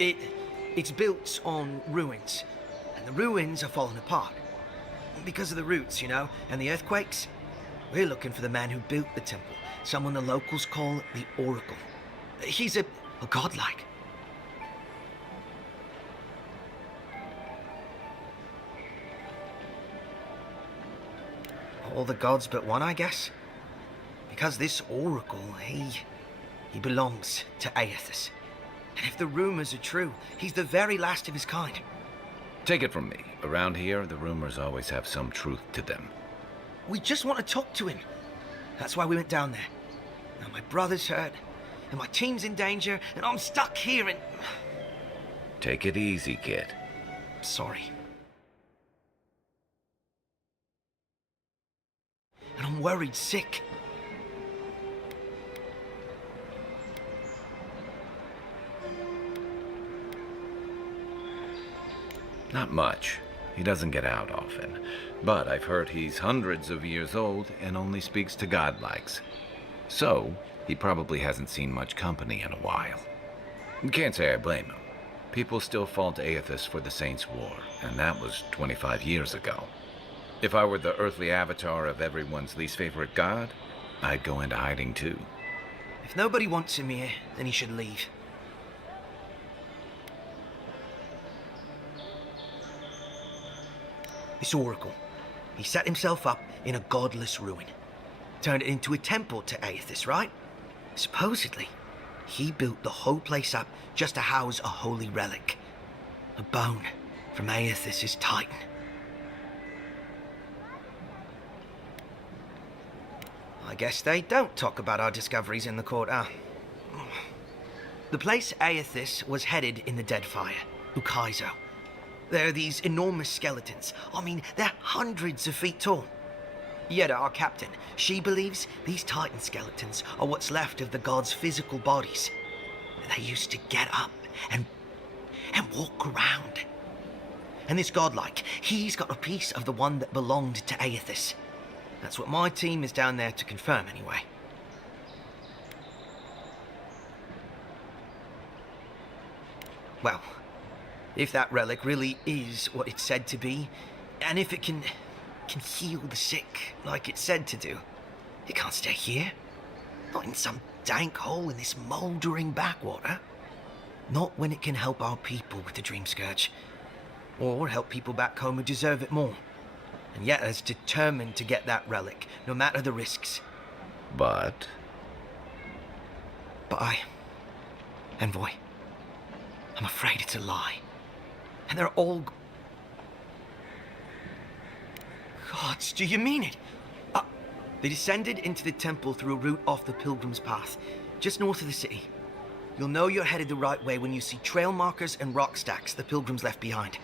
It's built on ruins, and the ruins are falling apart. Because of the roots, you know, and the earthquakes. We're looking for the man who built the temple, someone the locals call the Oracle. He's a godlike. All the gods but one, I guess. Because this Oracle, he belongs to Aedyr. And if the rumors are true, he's the very last of his kind. Take it from me. Around here, the rumors always have some truth to them. We just want to talk to him. That's why we went down there. Now my brother's hurt, and my team's in danger, and I'm stuck here and... Take it easy, kid. Sorry. And I'm worried sick. Not much. He doesn't get out often. But I've heard he's hundreds of years old and only speaks to godlikes. So, he probably hasn't seen much company in a while. Can't say I blame him. People still fault Aedyr for the Saints' War, and that was 25 years ago. If I were the earthly avatar of everyone's least favorite god, I'd go into hiding too. If nobody wants him here, then he should leave. This Oracle, he set himself up in a godless ruin. Turned it into a temple to Aedyr, right? Supposedly, he built the whole place up just to house a holy relic. A bone from Aedyr's titan. I guess they don't talk about our discoveries in the court, huh? The place Aedyr was headed in the Deadfire, Ukaizo. There are these enormous skeletons. I mean, they're hundreds of feet tall. Yet our captain, she believes these titan skeletons are what's left of the gods' physical bodies. They used to get up and walk around. And this godlike, he's got a piece of the one that belonged to Aedyr. That's what my team is down there to confirm, anyway. Well, if that relic really is what it's said to be, and if it can heal the sick like it's said to do, it can't stay here. Not in some dank hole in this mouldering backwater. Not when it can help our people with the Dream Scourge. Or help people back home who deserve it more. And yet is determined to get that relic, no matter the risks. But Envoy, I'm afraid it's a lie. And they're all... Gods, do you mean it? They descended into the temple through a route off the Pilgrim's Path, just north of the city. You'll know you're headed the right way when you see trail markers and rock stacks the Pilgrims left behind.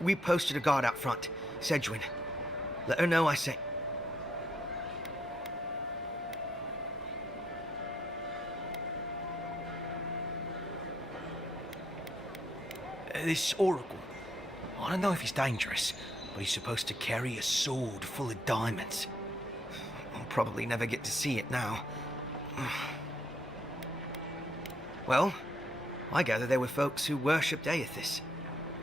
We posted a guard out front, Sedgwin. Let her know I say... This Oracle, I don't know if he's dangerous, but he's supposed to carry a sword full of diamonds. I'll probably never get to see it now. Well, I gather there were folks who worshipped Aedyr.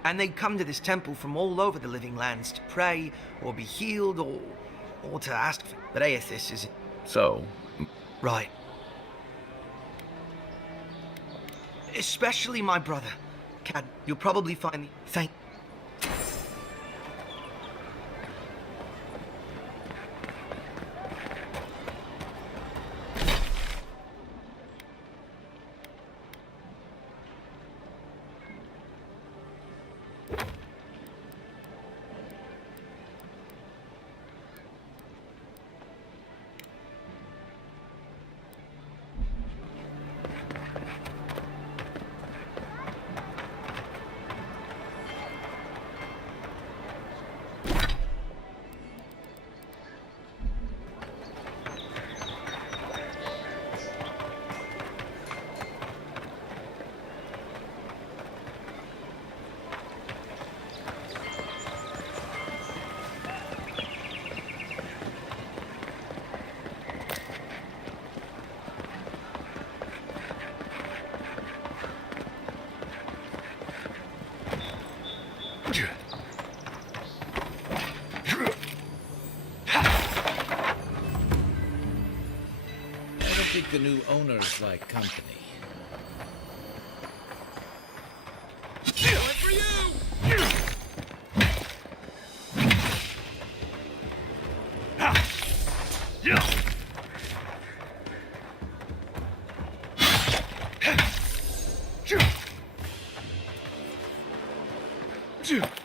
And they'd come to this temple from all over the living lands to pray, or be healed, or to ask for... But Aedyr is... So? Right. Especially my brother. Cad, you'll probably find the... Thank... think the new owners like company. Going for you!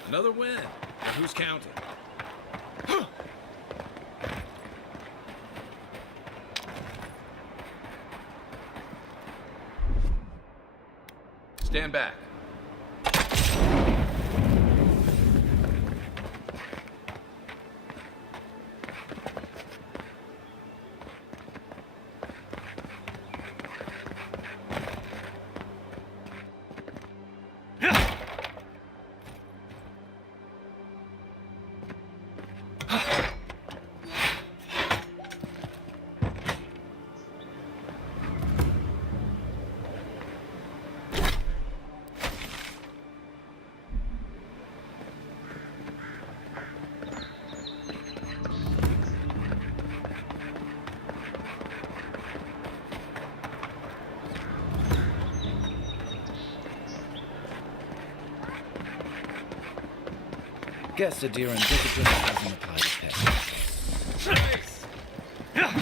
Another win. But who's counting? Stand back. Guess Aedyr Empire doesn't apply to pets. Yeah.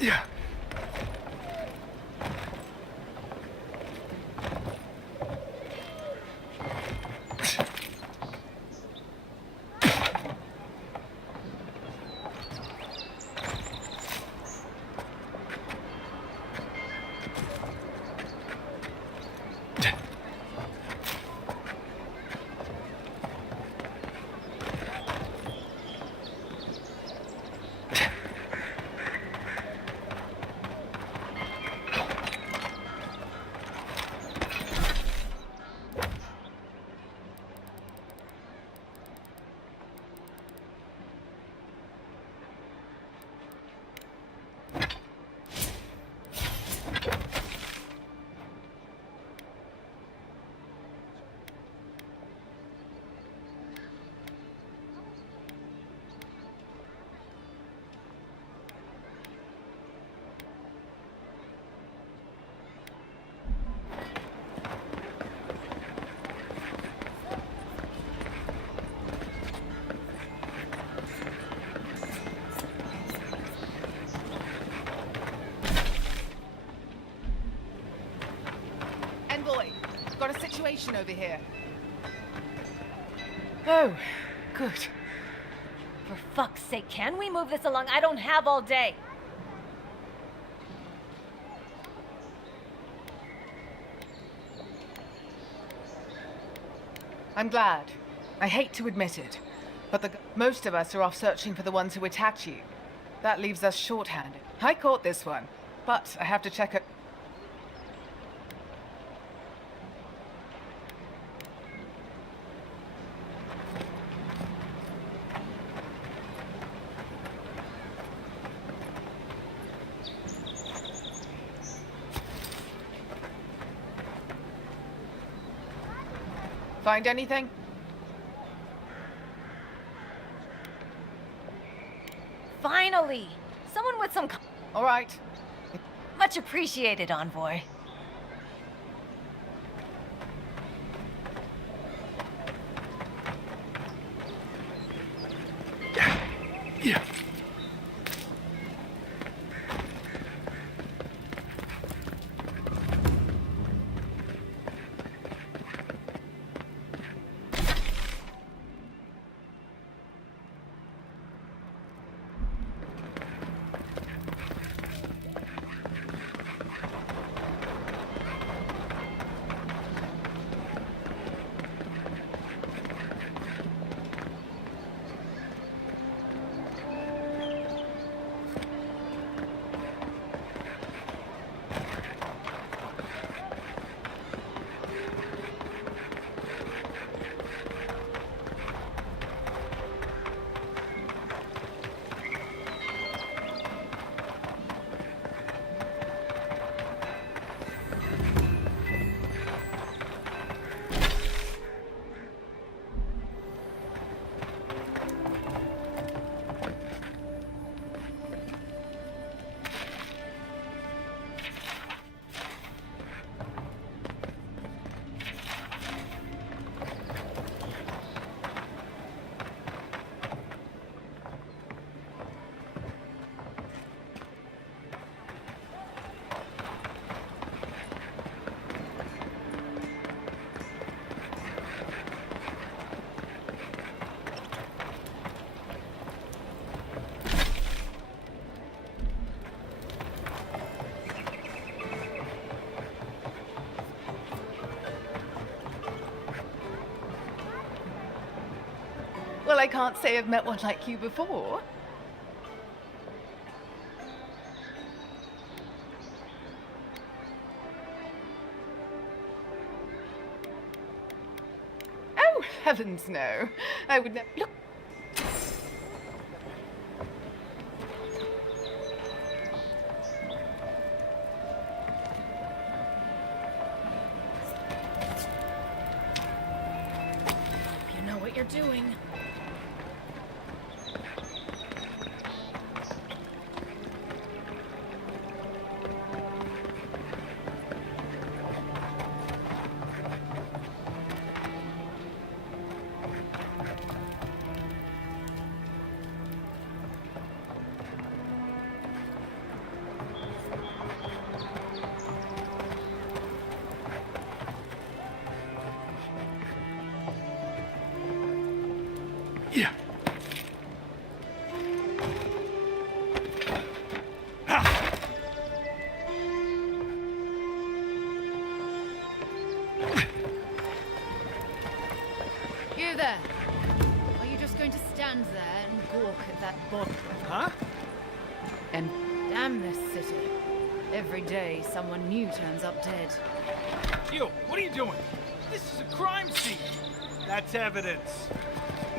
Yeah. information over here. Oh, good. For fuck's sake, can we move this along? I don't have all day. I'm glad. I hate to admit it, but most of us are off searching for the ones who attacked you. That leaves us shorthanded. I caught this one, but I have to check it. Find anything? Finally! Someone with some... All right. Much appreciated, envoy. Yeah. Well, I can't say I've met one like you before. Oh, heavens no. I would never... Look. You know what you're doing. Yeah. You there. Are you just going to stand there and gawk at that body? Huh? And Damn this city. Every day someone new turns up dead. You, what are you doing? This is a crime scene. That's evidence.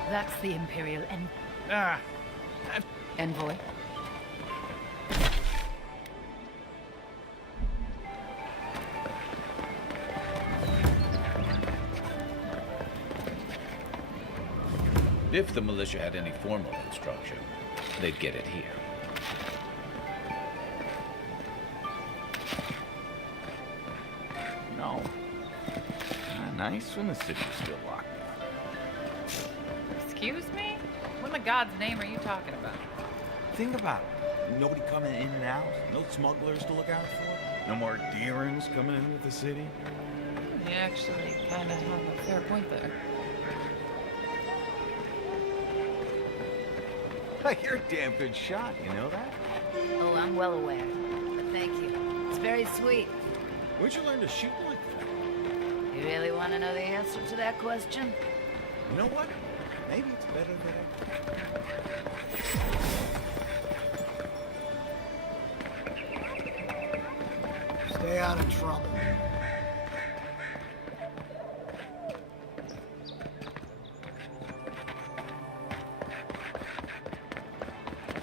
That's the Imperial Ah, envoy. If the militia had any formal instruction, they'd get it here. No. Nice when the city's still locked down. Excuse me? What in the God's name are you talking about? Think about it. Nobody coming in and out. No smugglers to look out for. No more Deerans coming into the city. You actually kind of have a fair point there. You're a damn good shot, you know that? Oh, I'm well aware. But thank you. It's very sweet. Where'd you learn to shoot like that? You really want to know the answer to that question? You know what? Maybe it's better that I... Stay out of trouble.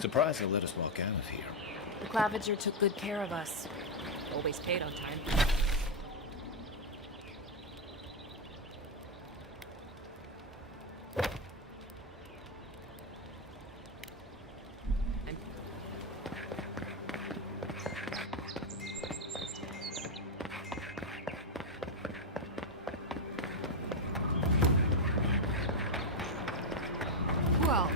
Surprised they let us walk out of here. The Clavager took good care of us. Always paid on time. Well,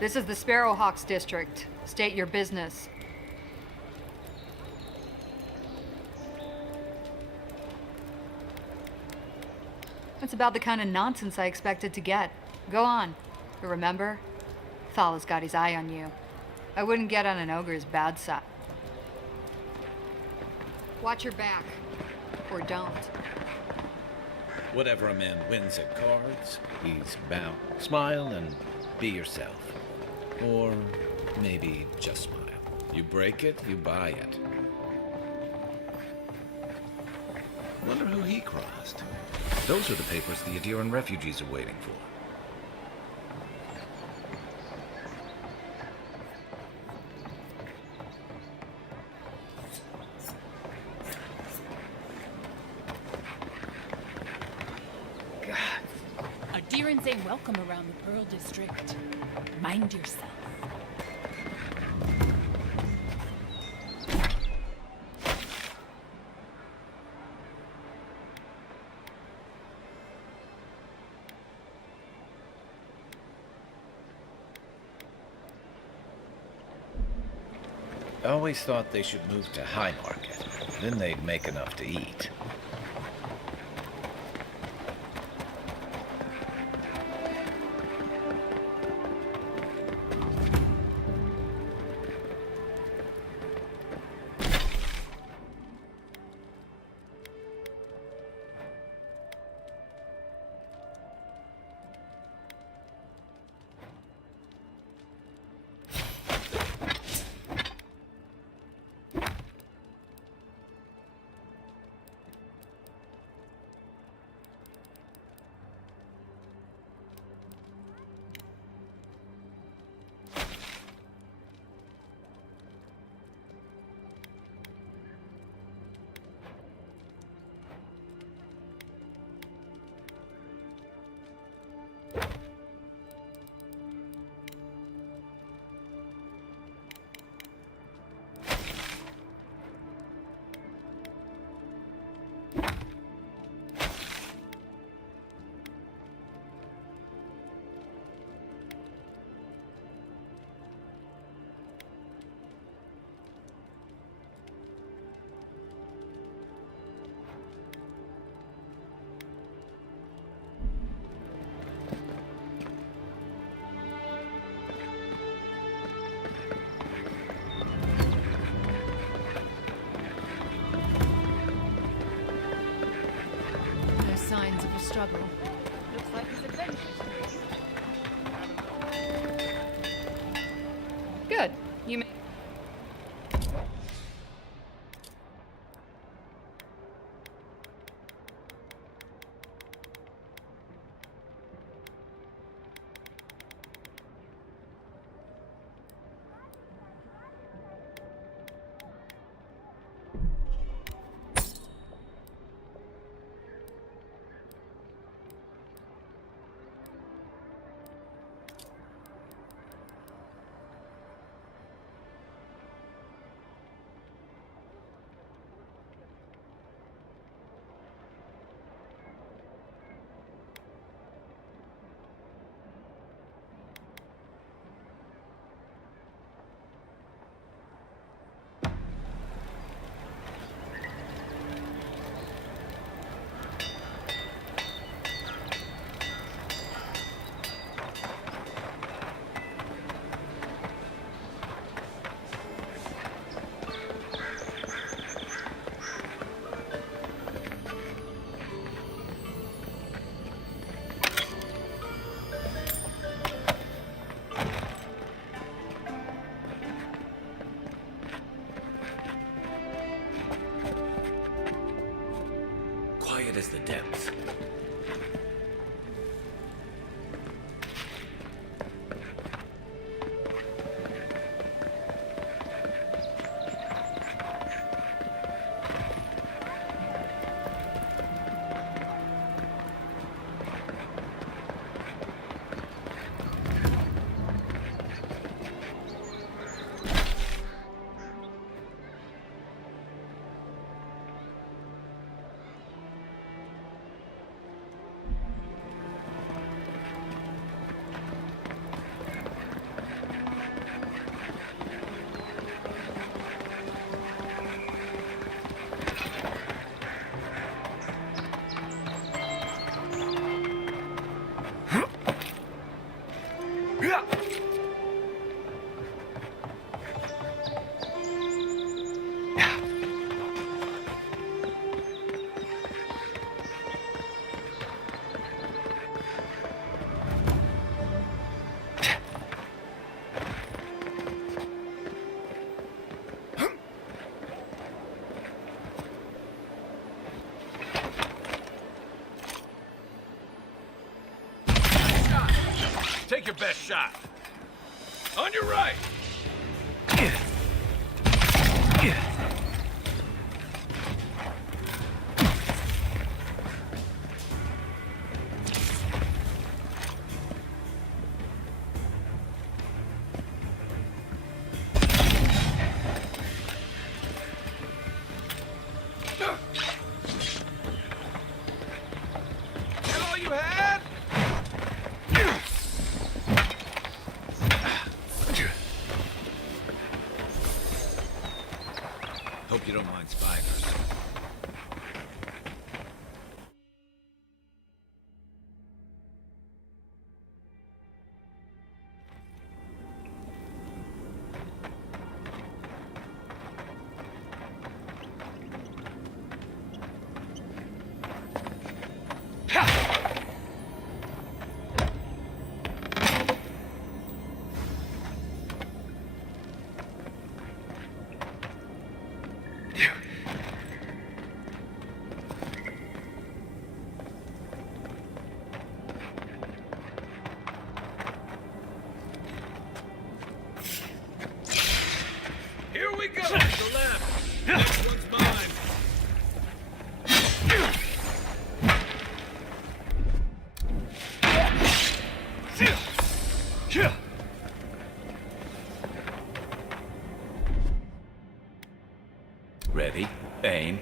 this is the Sparrowhawks district. State your business. That's about the kind of nonsense I expected to get. Go on. But remember, Thal's got his eye on you. I wouldn't get on an ogre's bad side. Watch your back. Or don't. Whatever a man wins at cards, he's bound. Smile and be yourself. Or maybe just smile. You break it, you buy it. Wonder who he crossed. Those are the papers the Aedyr refugees are waiting for. Aedyrans ain't welcome around the Pearl District. Mind yourself. I always thought they should move to High Market. Then they'd make enough to eat. No signs of a struggle. Looks like his adventure. Good. You may... as the depths. Take your best shot. On your right. That all you had? Hope you don't mind spiders. Here we go! To the left! Next one's mine! Ready? Aim.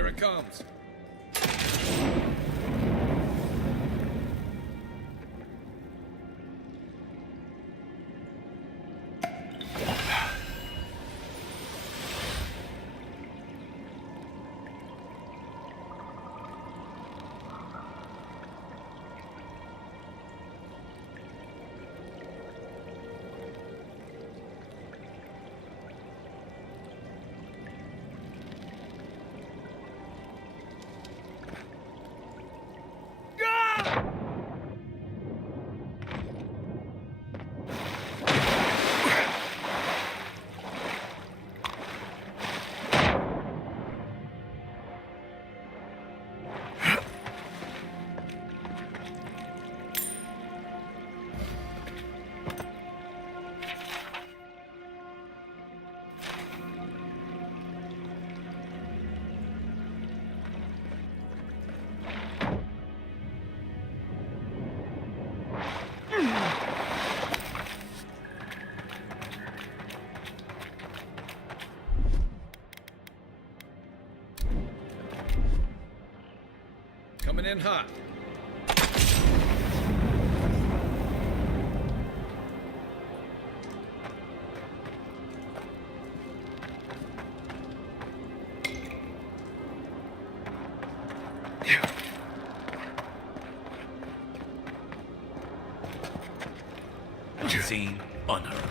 Here it comes. Coming in hot. Unseen, unheard.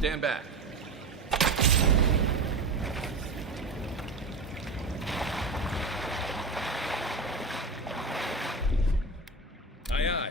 Stand back. Aye, aye.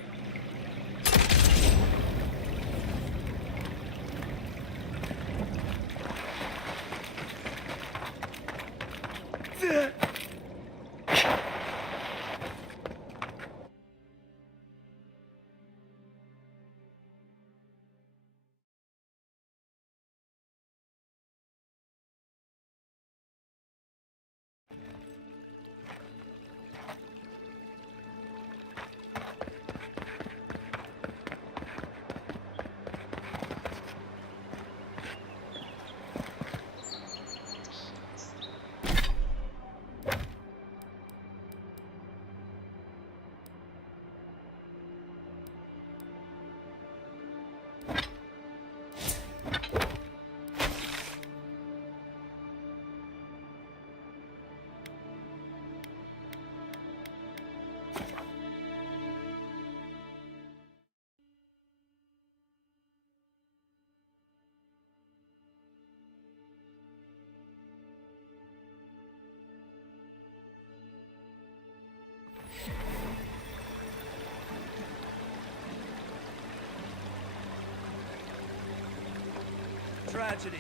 Tragedy.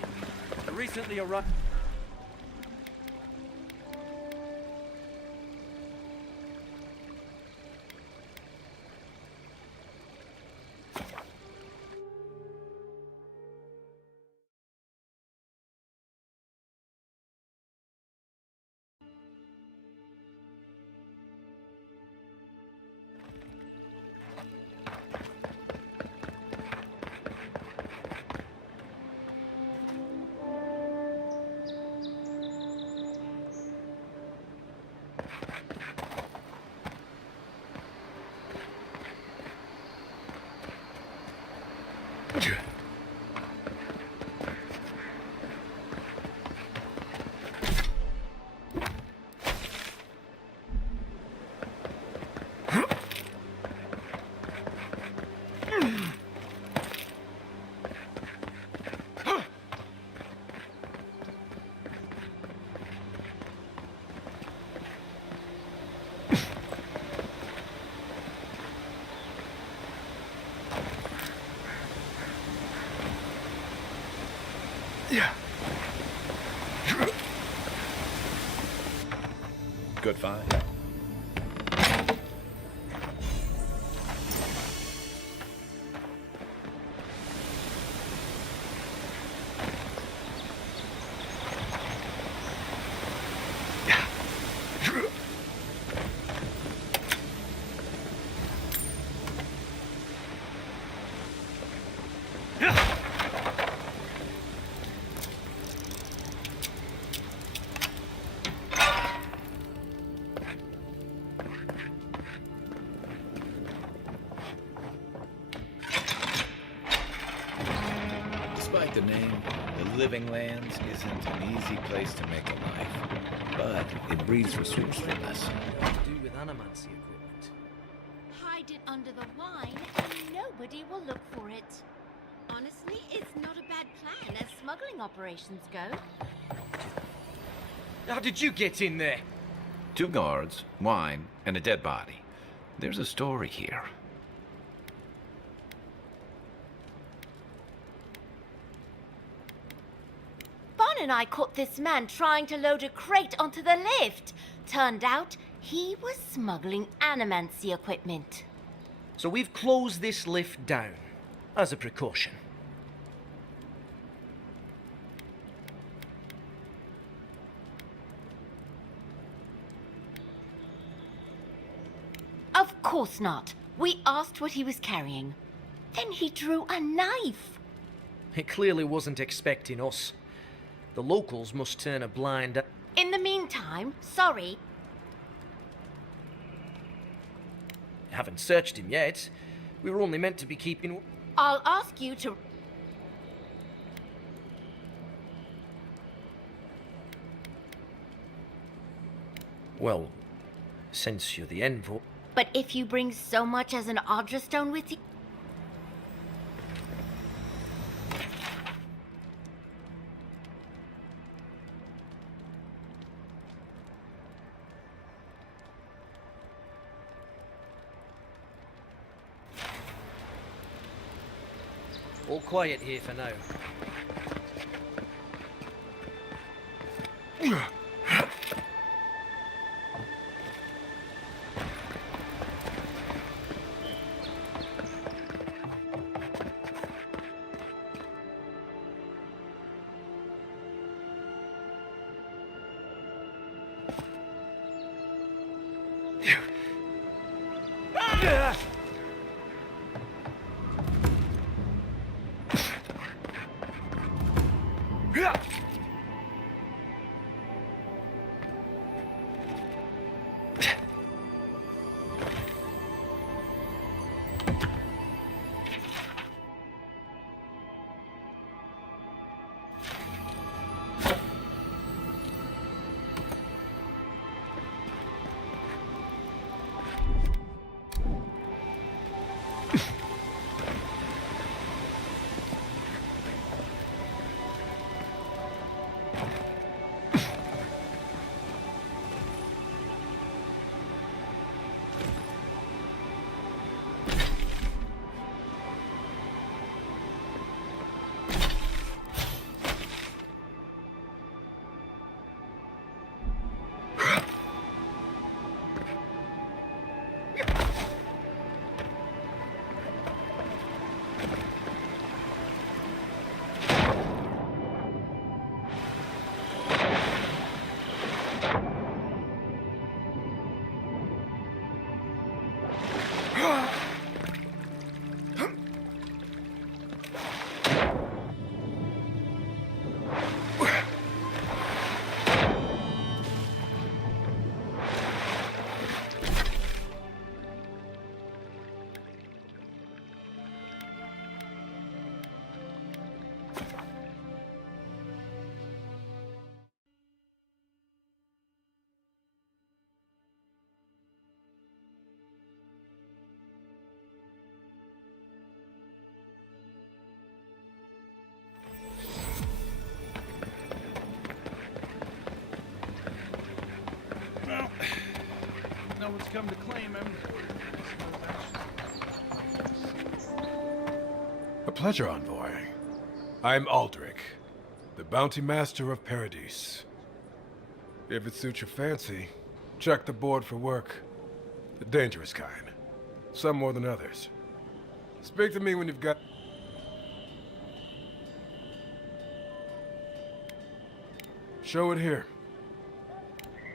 Recently arrived. Good find. Despite the name, the Living Lands isn't an easy place to make a life, but it breeds resourcefulness. What to do with animancy equipment? Hide it under the wine and nobody will look for it. Honestly, it's not a bad plan as smuggling operations go. How did you get in there? 2 guards, wine, and a dead body. There's a story here. Bon and I caught this man trying to load a crate onto the lift. Turned out he was smuggling animancy equipment. So we've closed this lift down, as a precaution. Of course not. We asked what he was carrying. Then he drew a knife. It clearly wasn't expecting us. The locals must turn a blind eye. In the meantime, sorry. Haven't searched him yet. We were only meant to be keeping... I'll ask you to... Well, since you're the envoy... But if you bring so much as an Aedyr stone with you... All quiet here for now. No one's come to claim him. A pleasure, envoy. I'm Aldrich, the bounty master of Paradise. If it suits your fancy, check the board for work. The dangerous kind. Some more than others. Speak to me when you've got... Show it here.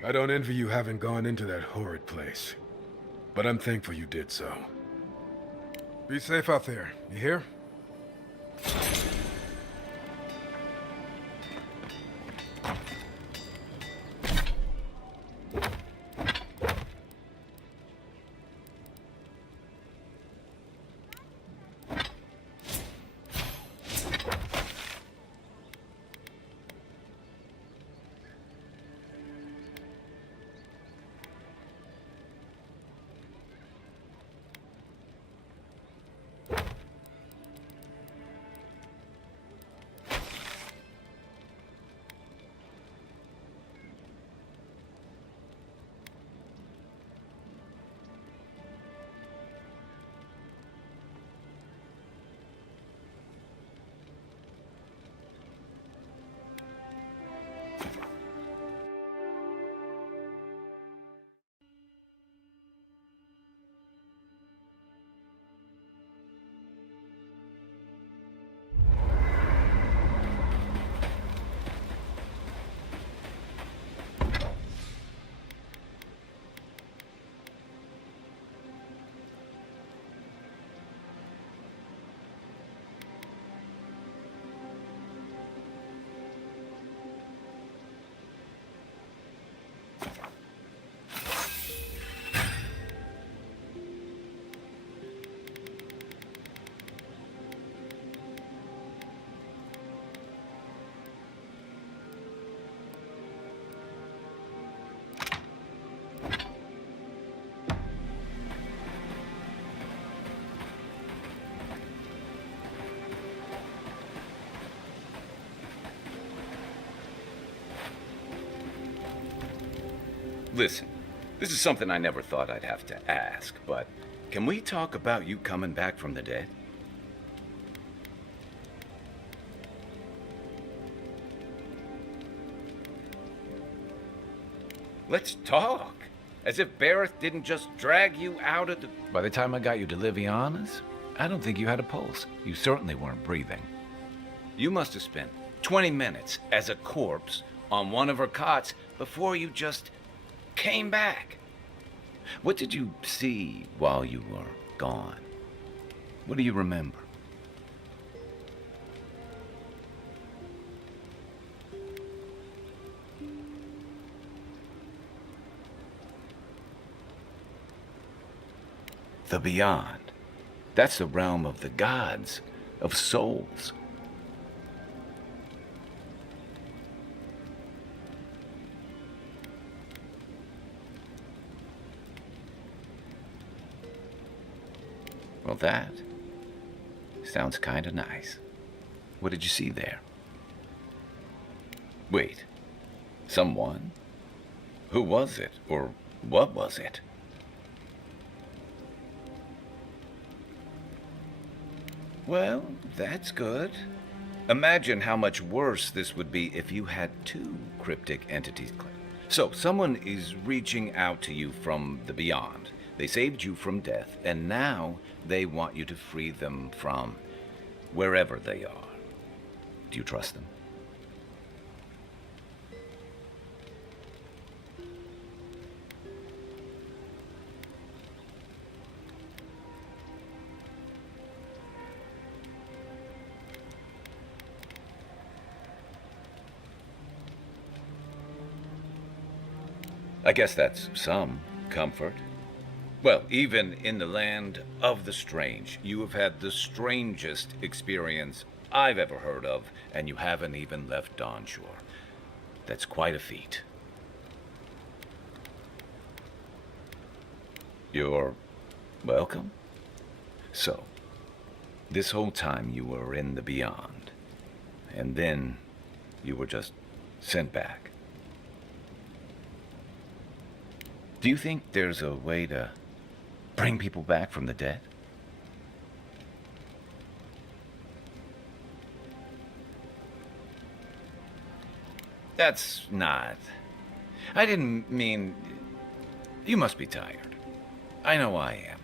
I don't envy you having gone into that horrid place, but I'm thankful you did so. Be safe out there, you hear? Listen, this is something I never thought I'd have to ask, but can we talk about you coming back from the dead? Let's talk. As if Barrett didn't just drag you out of the... By the time I got you to Liviana's, I don't think you had a pulse. You certainly weren't breathing. You must have spent 20 minutes as a corpse on one of her cots before you just came back. What did you see while you were gone? What do you remember? The beyond. That's the realm of the gods, of souls. Well, that sounds kind of nice. What did you see there? Wait, someone? Who was it, or what was it? Well, that's good. Imagine how much worse this would be if you had two cryptic entities. So, someone is reaching out to you from the beyond. They saved you from death, and now they want you to free them from wherever they are. Do you trust them? I guess that's some comfort. Well, even in the land of the strange, you have had the strangest experience I've ever heard of, and you haven't even left Dawnshore. That's quite a feat. You're welcome. So, this whole time you were in the beyond, and then you were just sent back. Do you think there's a way to bring people back from the dead? That's not... I didn't mean... You must be tired. I know I am.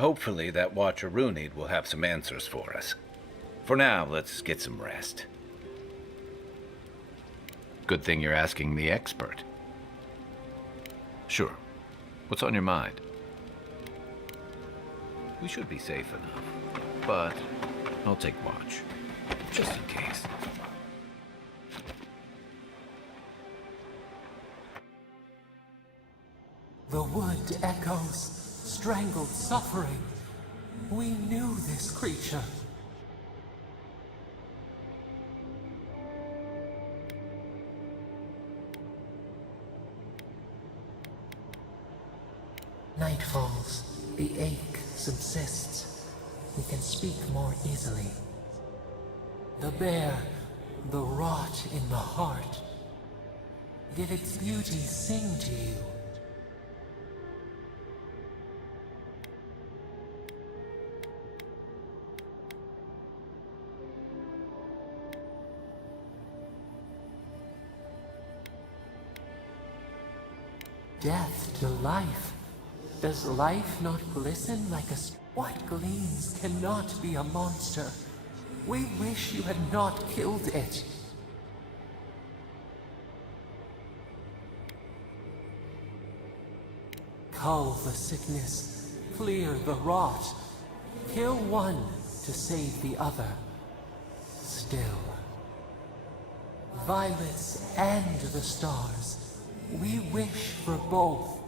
Hopefully that Watcher Runid will have some answers for us. For now, let's get some rest. Good thing you're asking the expert. Sure. What's on your mind? We should be safe enough, but I'll take watch, just in case. The wood echoes, strangled suffering. We knew this creature. Night falls, the ache subsists. We can speak more easily. The bare, the rot in the heart. Did its beauty sing to you? Death to life. Does life not glisten like a... What gleams cannot be a monster? We wish you had not killed it. Cull the sickness, clear the rot. Kill one to save the other. Still. Violets and the stars. We wish for both.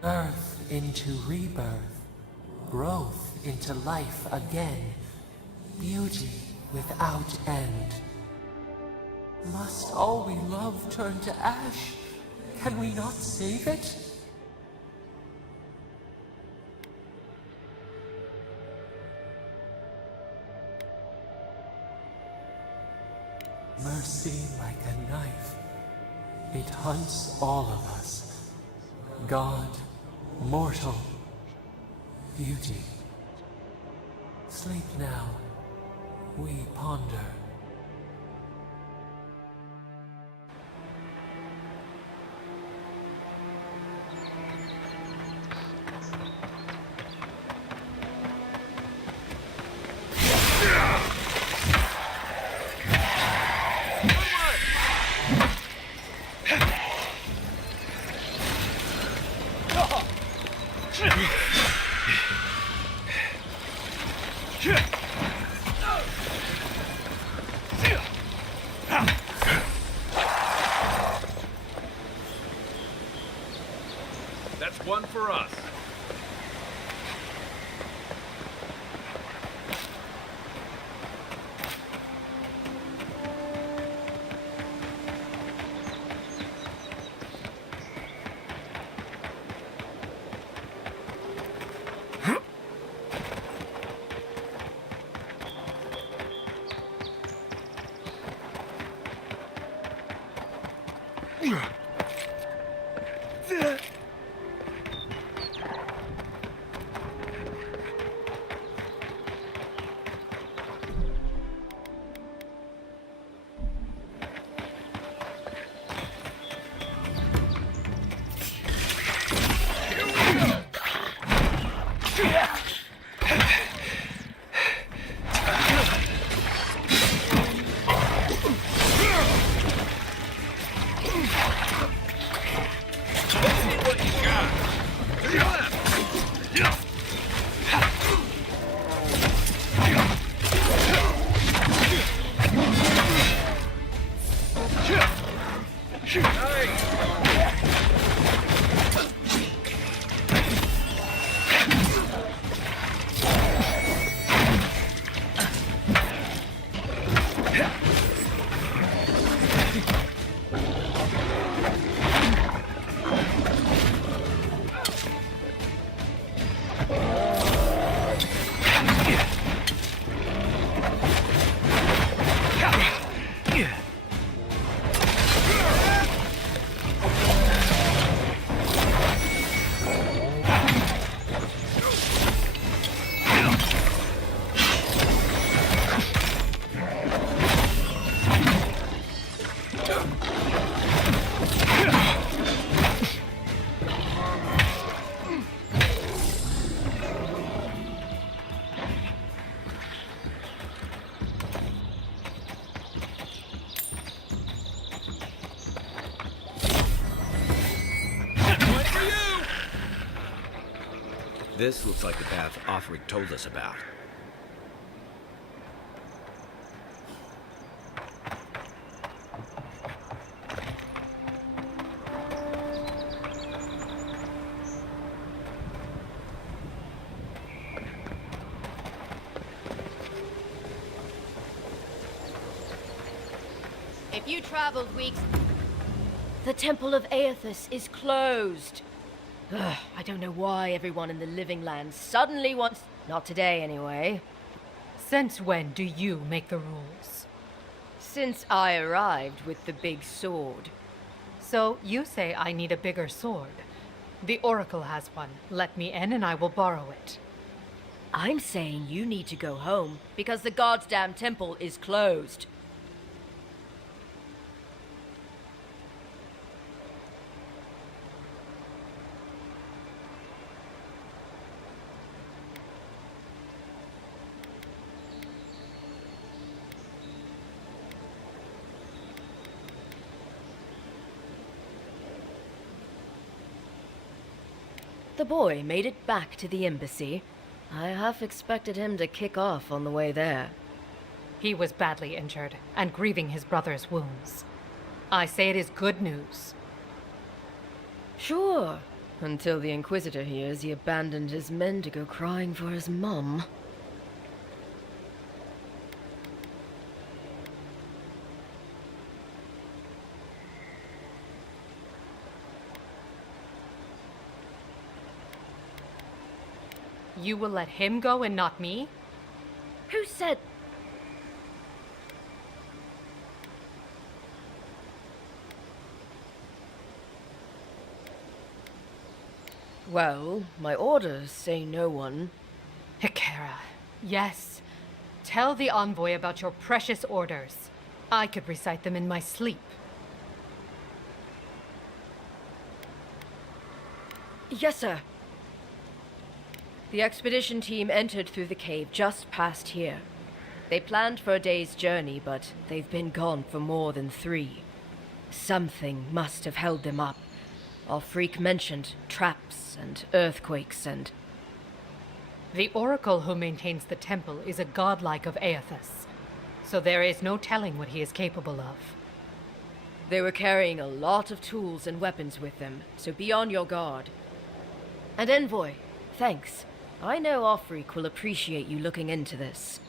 Birth into rebirth, growth into life again, beauty without end. Must all we love turn to ash? Can we not save it? Mercy like a knife. It hunts all of us. God, mortal, beauty. Sleep now. we ponder. That's one for us. This looks like the path Offric told us about. If you traveled weeks... The Temple of Aedyr is closed. Ugh, I don't know why everyone in the living land suddenly wants... Not today, anyway. Since when do you make the rules? Since I arrived with the big sword. So you say I need a bigger sword. The Oracle has one. Let me in and I will borrow it. I'm saying you need to go home because the goddamn temple is closed. The boy made it back to the embassy. I half expected him to kick off on the way there. He was badly injured and grieving his brother's wounds. I say it is good news. Sure, until the Inquisitor hears he abandoned his men to go crying for his mum. You will let him go and not me? Who said... Well, my orders say no one. Eora, yes. Tell the envoy about your precious orders. I could recite them in my sleep. Yes, sir. The expedition team entered through the cave just past here. They planned for a day's journey, but they've been gone for more than 3. Something must have held them up. Our freak mentioned traps and earthquakes and... The oracle who maintains the temple is a godlike of Aethys, so there is no telling what he is capable of. They were carrying a lot of tools and weapons with them, so be on your guard. And Envoy, thanks. I know our freak will appreciate you looking into this.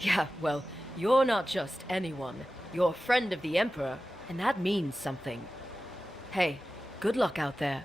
Yeah, well, you're not just anyone. You're a friend of the Emperor, and that means something. Hey, good luck out there.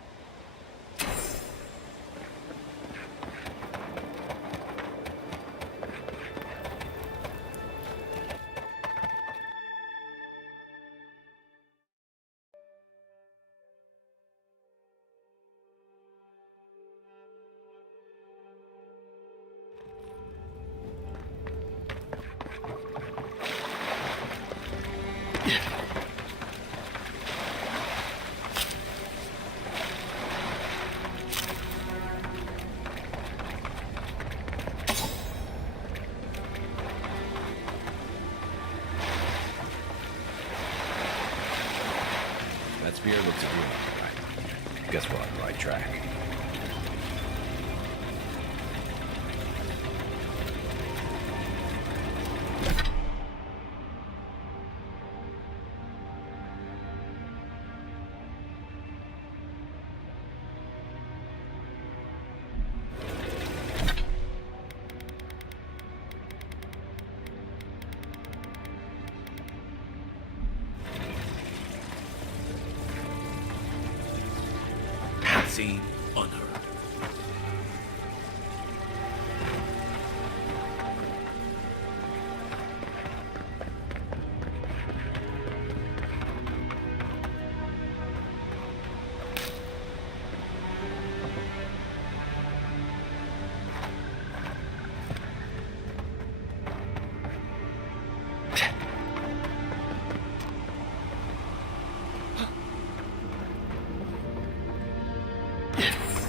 That spear looks agreeable. Guess we're on the right track. Seen, unheard.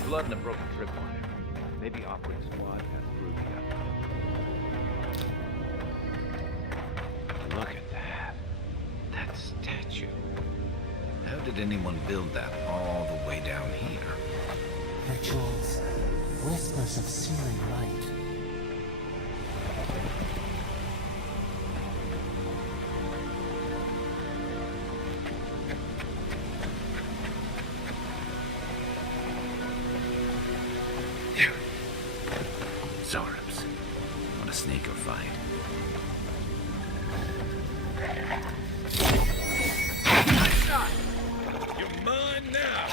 Blood and a broken tripwire. Maybe operating squad has through the Look at that. That statue. How did anyone build that all the way down here? Rituals, whispers of searing light. Zorps. What a sneaker fight. Nice shot! You're mine now!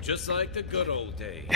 Just like the good old days.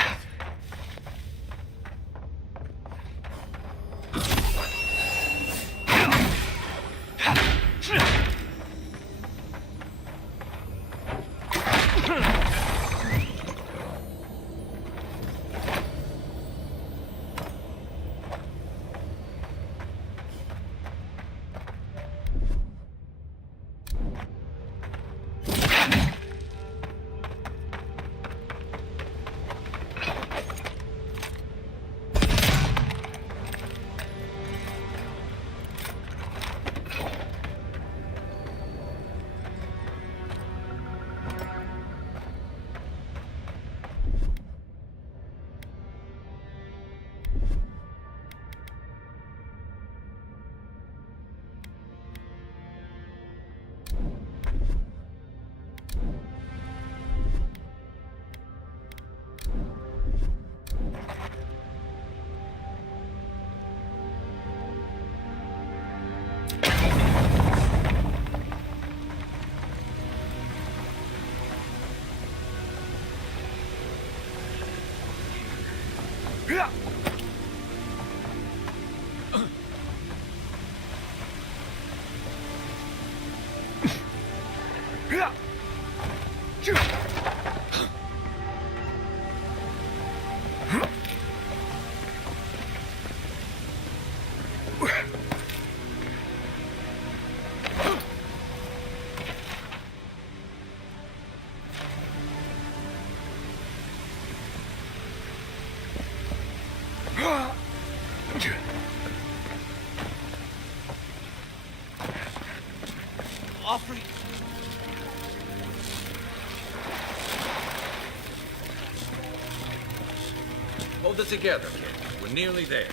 Hold it together, kid. We're nearly there.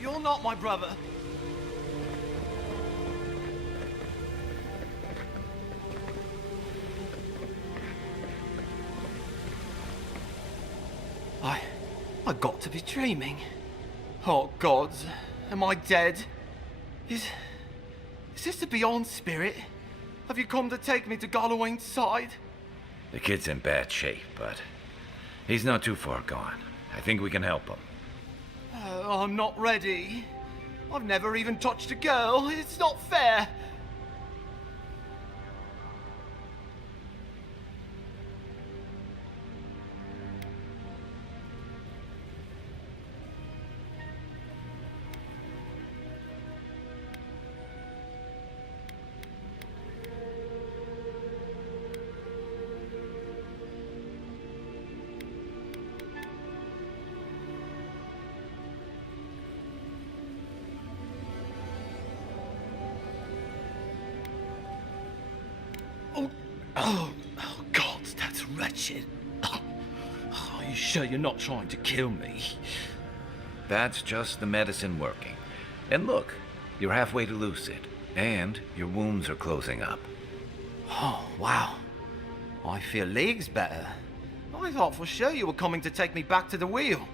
You're not my brother. I got to be dreaming. Oh gods, am I dead? Is this the Beyond Spirit? Have you come to take me to Galloway's side? The kid's in bad shape, but he's not too far gone. I think we can help him. I'm not ready. I've never even touched a girl. It's not fair. Oh, God, that's wretched. Are you sure you're not trying to kill me? That's just the medicine working. And look, you're halfway to lucid, and your wounds are closing up. Oh, wow. I feel leagues better. I thought for sure you were coming to take me back to the wheel.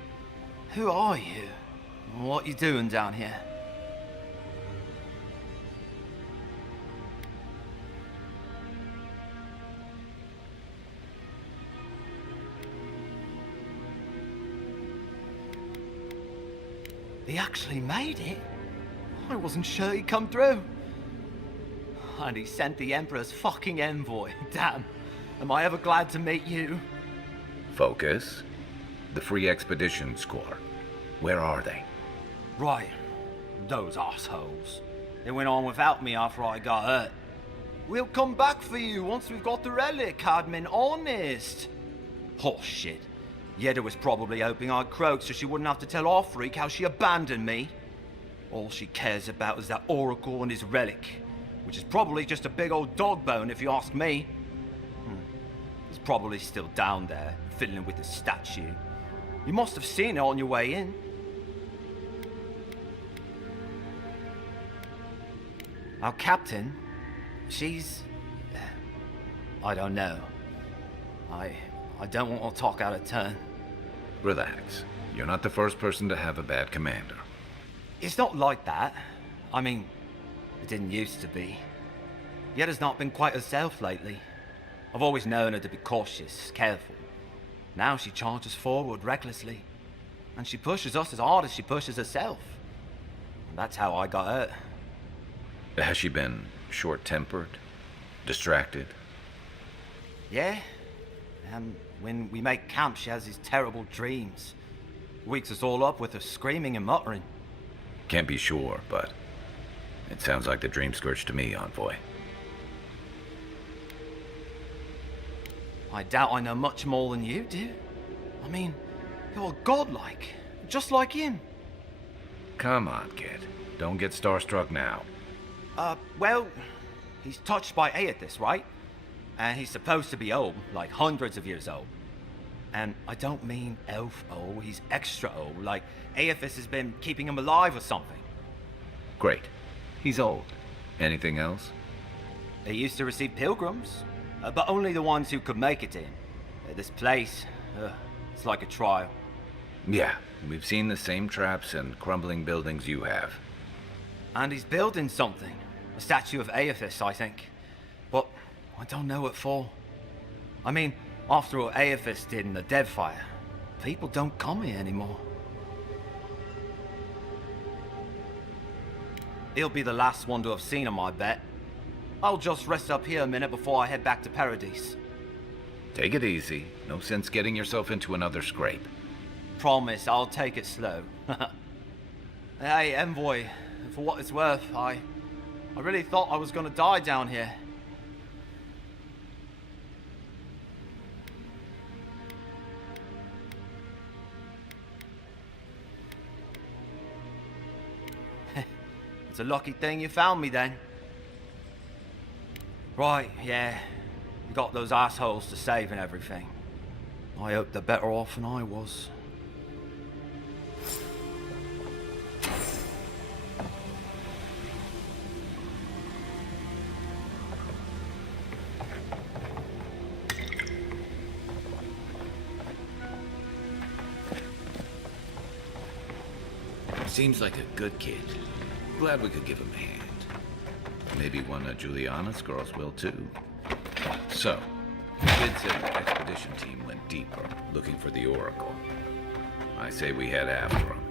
Who are you? What you doing down here? He actually made it. I wasn't sure he'd come through. And he sent the Emperor's fucking envoy. Damn. Am I ever glad to meet you? Focus. The Free Expedition score. Where are they? Right. Those assholes. They went on without me after I got hurt. We'll come back for you once we've got the relic, Admin. Honest. Oh, shit. Aedyr was probably hoping I'd croak so she wouldn't have to tell our freak how she abandoned me. All she cares about is that Oracle and his relic, which is probably just a big old dog bone if you ask me. He's probably still down there, fiddling with the statue. You must have seen it on your way in. Our captain, she's... I don't know. I don't want to talk out of turn. Relax. You're not the first person to have a bad commander. It's not like that. I mean, it didn't used to be. Aedyr's not been quite herself lately. I've always known her to be cautious, careful. Now she charges forward recklessly. And she pushes us as hard as she pushes herself. And that's how I got hurt. Has she been short-tempered? Distracted? Yeah. When we make camp, she has these terrible dreams. Wakes us all up with her screaming and muttering. Can't be sure, but it sounds like the dream Scourge to me, Envoy. I doubt I know much more than you do. I mean, you're godlike, just like him. Come on, kid. Don't get starstruck now. Well, he's touched by Aedyr, right? And he's supposed to be old, like hundreds of years old. And I don't mean elf old, he's extra old, like Aedyr has been keeping him alive or something. Great. He's old. Anything else? He used to receive pilgrims, but only the ones who could make it to him. This place, it's like a trial. Yeah, we've seen the same traps and crumbling buildings you have. And he's building something. A statue of Aedyr, I think. But I don't know what for. I mean, after what Aedyr did in the Deadfire, people don't come here anymore. He'll be the last one to have seen him, I bet. I'll just rest up here a minute before I head back to Paradise. Take it easy. No sense getting yourself into another scrape. Promise, I'll take it slow. Hey, Envoy, for what it's worth, I really thought I was gonna die down here. It's a lucky thing you found me then. Right, yeah. You got those assholes to save and everything. I hope they're better off than I was. Seems like a good kid. Glad we could give him a hand. Maybe one of Juliana's girls will too. So, the kid said the expedition team went deeper, looking for the Oracle. I say we head after him.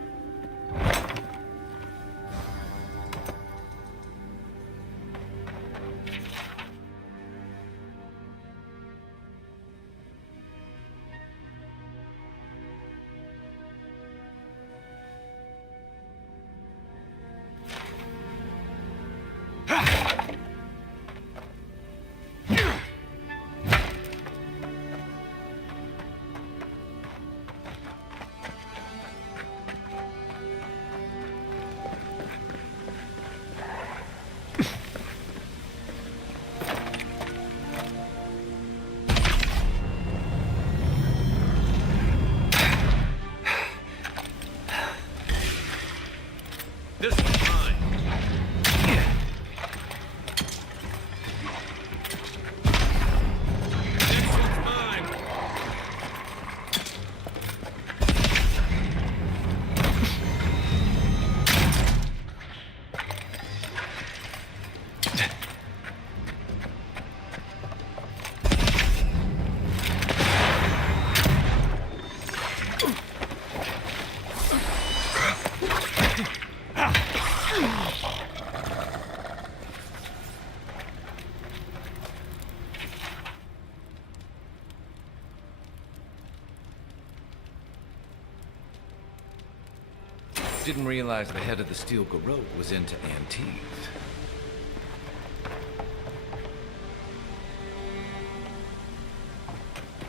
Didn't realize the head of the steel garrote was into antiques.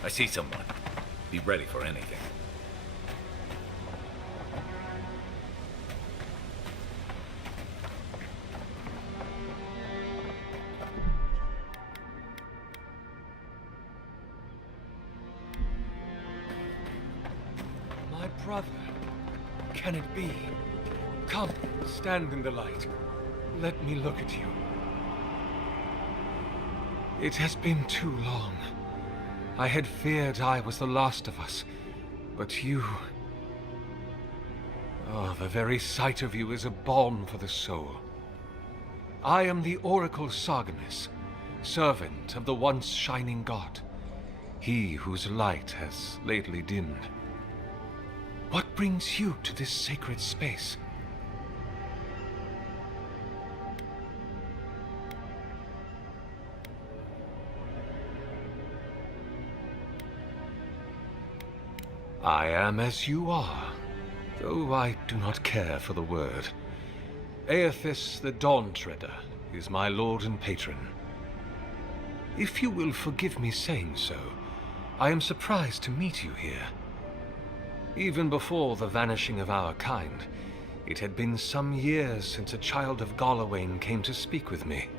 I see someone. Be ready for anything. My brother. Can it be? Come, stand in the light. Let me look at you. It has been too long. I had feared I was the last of us, but you... Oh, the very sight of you is a balm for the soul. I am the Oracle Sargenis, servant of the once shining god, he whose light has lately dimmed. What brings you to this sacred space? I am as you are, though I do not care for the word. Aethys the Dawn Treader is my lord and patron. If you will forgive me saying so, I am surprised to meet you here. Even before the vanishing of our kind, it had been some years since a child of Galawain came to speak with me.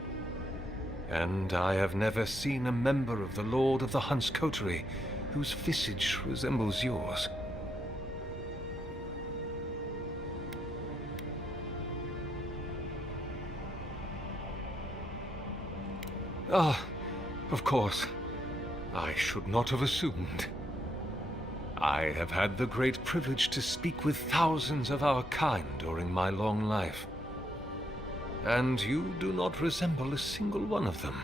And I have never seen a member of the Lord of the Hunt's coterie whose visage resembles yours. Ah, of course. I should not have assumed. I have had the great privilege to speak with thousands of our kind during my long life. And you do not resemble a single one of them.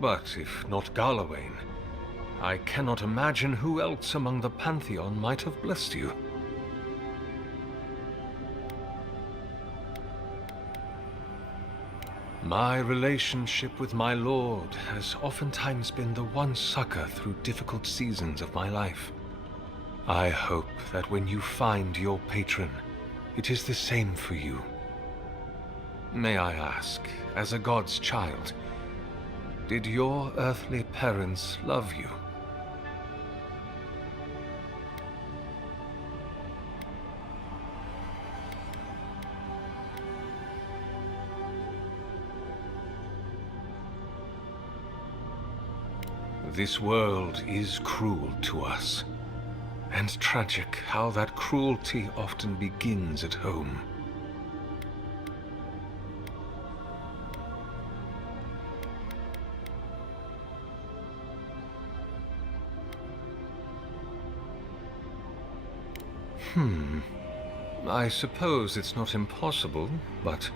But if not Galawain, I cannot imagine who else among the Pantheon might have blessed you. My relationship with my lord has oftentimes been the one succor through difficult seasons of my life. I hope that when you find your patron, it is the same for you. May I ask, as a god's child, did your earthly parents love you? This world is cruel to us, and tragic how that cruelty often begins at home. I suppose it's not impossible, but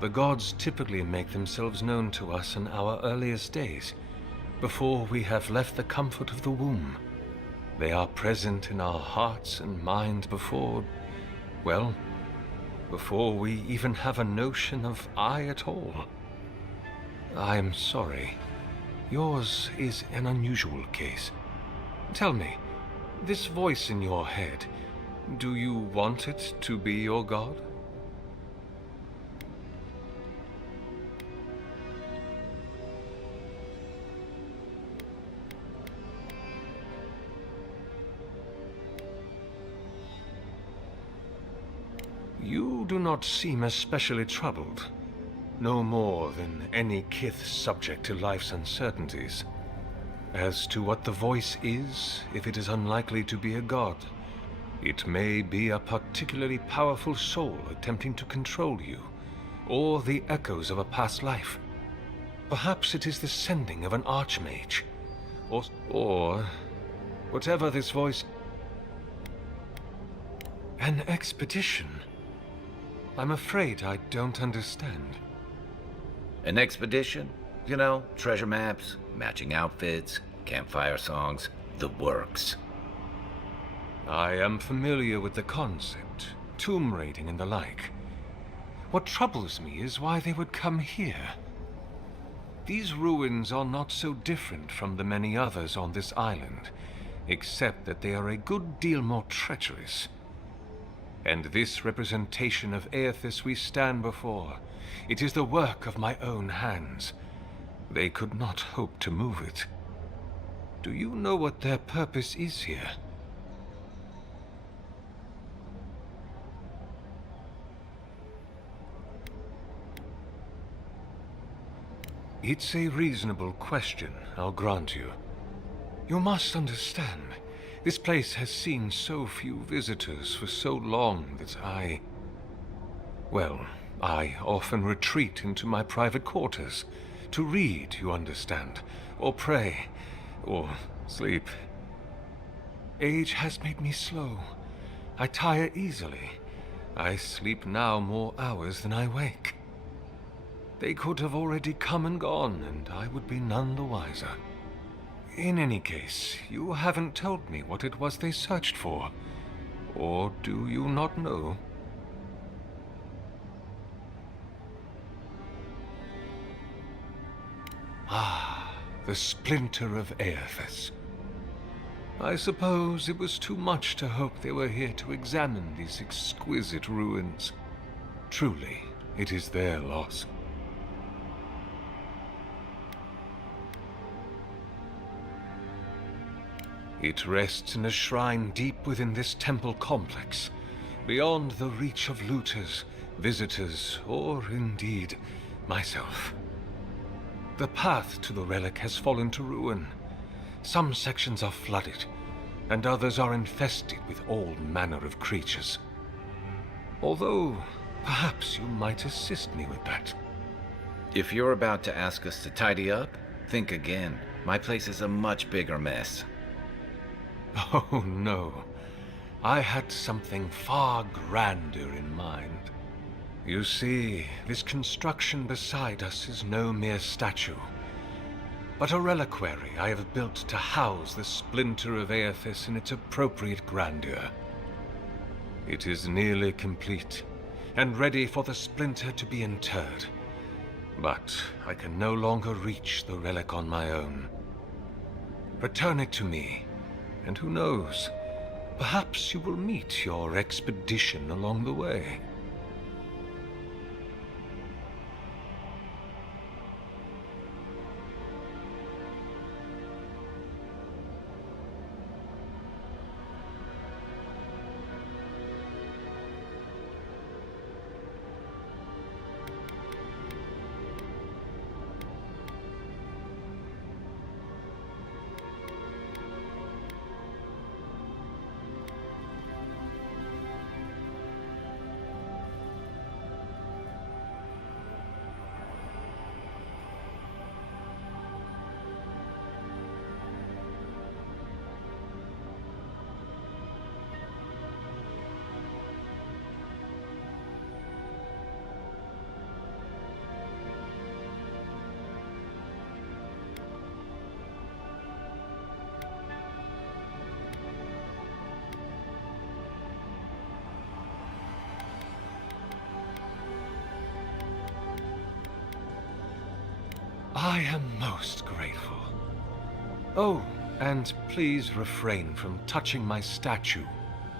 the gods typically make themselves known to us in our earliest days, before we have left the comfort of the womb. They are present in our hearts and mind before, well, before we even have a notion of I at all. I'm sorry. Yours is an unusual case. Tell me, this voice in your head, do you want it to be your god? You do not seem especially troubled. No more than any kith subject to life's uncertainties. As to what the voice is, if it is unlikely to be a god, it may be a particularly powerful soul attempting to control you, or the echoes of a past life. Perhaps it is the sending of an archmage, or whatever this voice... An expedition? I'm afraid I don't understand. An expedition? You know, treasure maps, matching outfits, campfire songs, the works. I am familiar with the concept, tomb raiding and the like. What troubles me is why they would come here. These ruins are not so different from the many others on this island, except that they are a good deal more treacherous. And this representation of Aedyr we stand before, it is the work of my own hands. They could not hope to move it. Do you know what their purpose is here? It's a reasonable question, I'll grant you. You must understand, this place has seen so few visitors for so long that I often retreat into my private quarters, to read, you understand, or pray, or sleep. Age has made me slow. I tire easily. I sleep now more hours than I wake. They could have already come and gone, and I would be none the wiser. In any case, you haven't told me what it was they searched for. Or do you not know? Ah, the splinter of Aedyr. I suppose it was too much to hope they were here to examine these exquisite ruins. Truly, it is their loss. It rests in a shrine deep within this temple complex, beyond the reach of looters, visitors, or indeed, myself. The path to the relic has fallen to ruin. Some sections are flooded, and others are infested with all manner of creatures. Although, perhaps you might assist me with that. If you're about to ask us to tidy up, think again. My place is a much bigger mess. Oh, no. I had something far grander in mind. You see, this construction beside us is no mere statue, but a reliquary I have built to house the splinter of Aedyr in its appropriate grandeur. It is nearly complete, and ready for the splinter to be interred. But I can no longer reach the relic on my own. Return it to me, and who knows, perhaps you will meet your expedition along the way. I am most grateful. Oh, and please refrain from touching my statue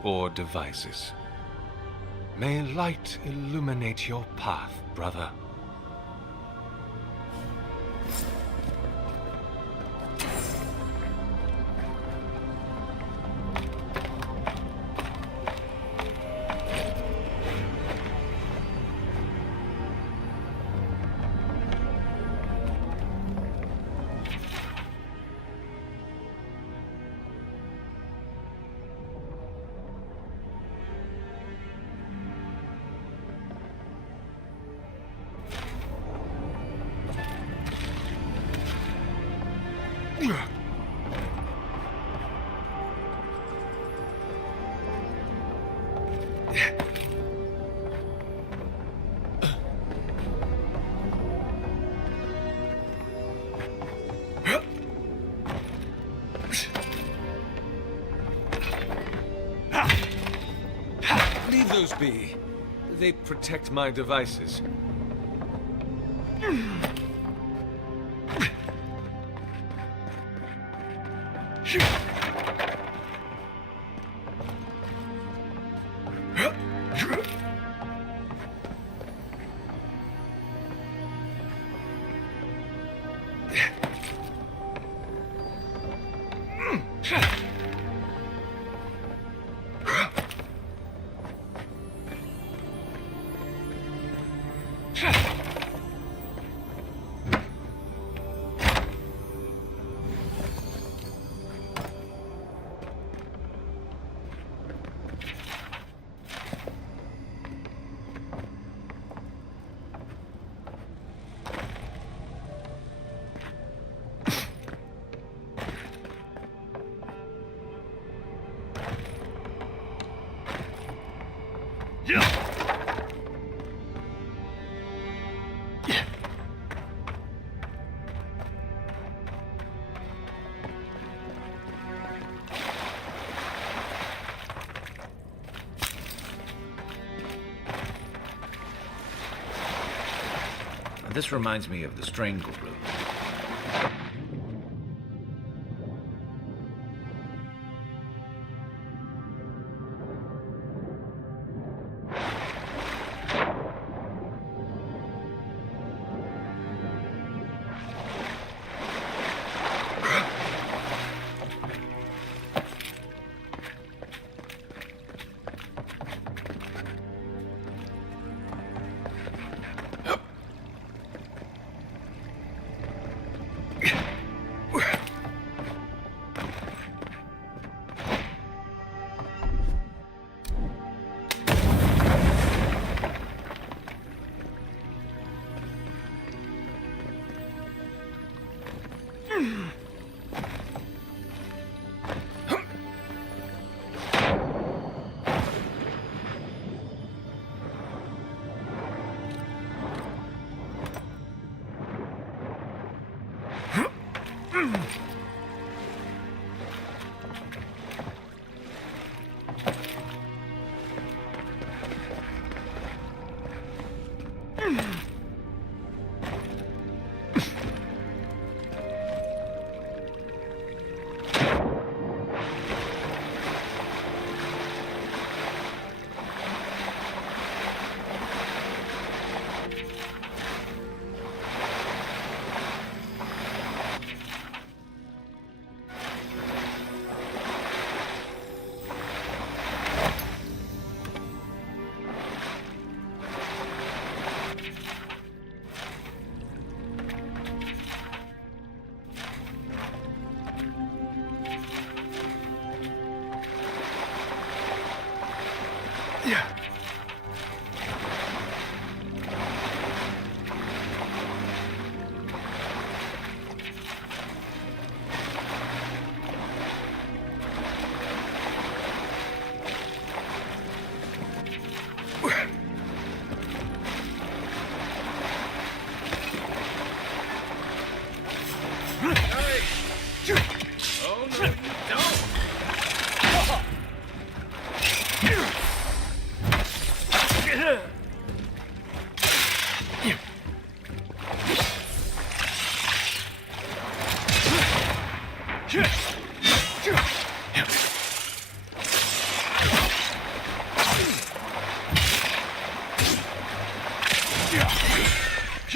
or devices. May light illuminate your path, brother. Leave those be. They protect my devices. This reminds me of the Strangle Room.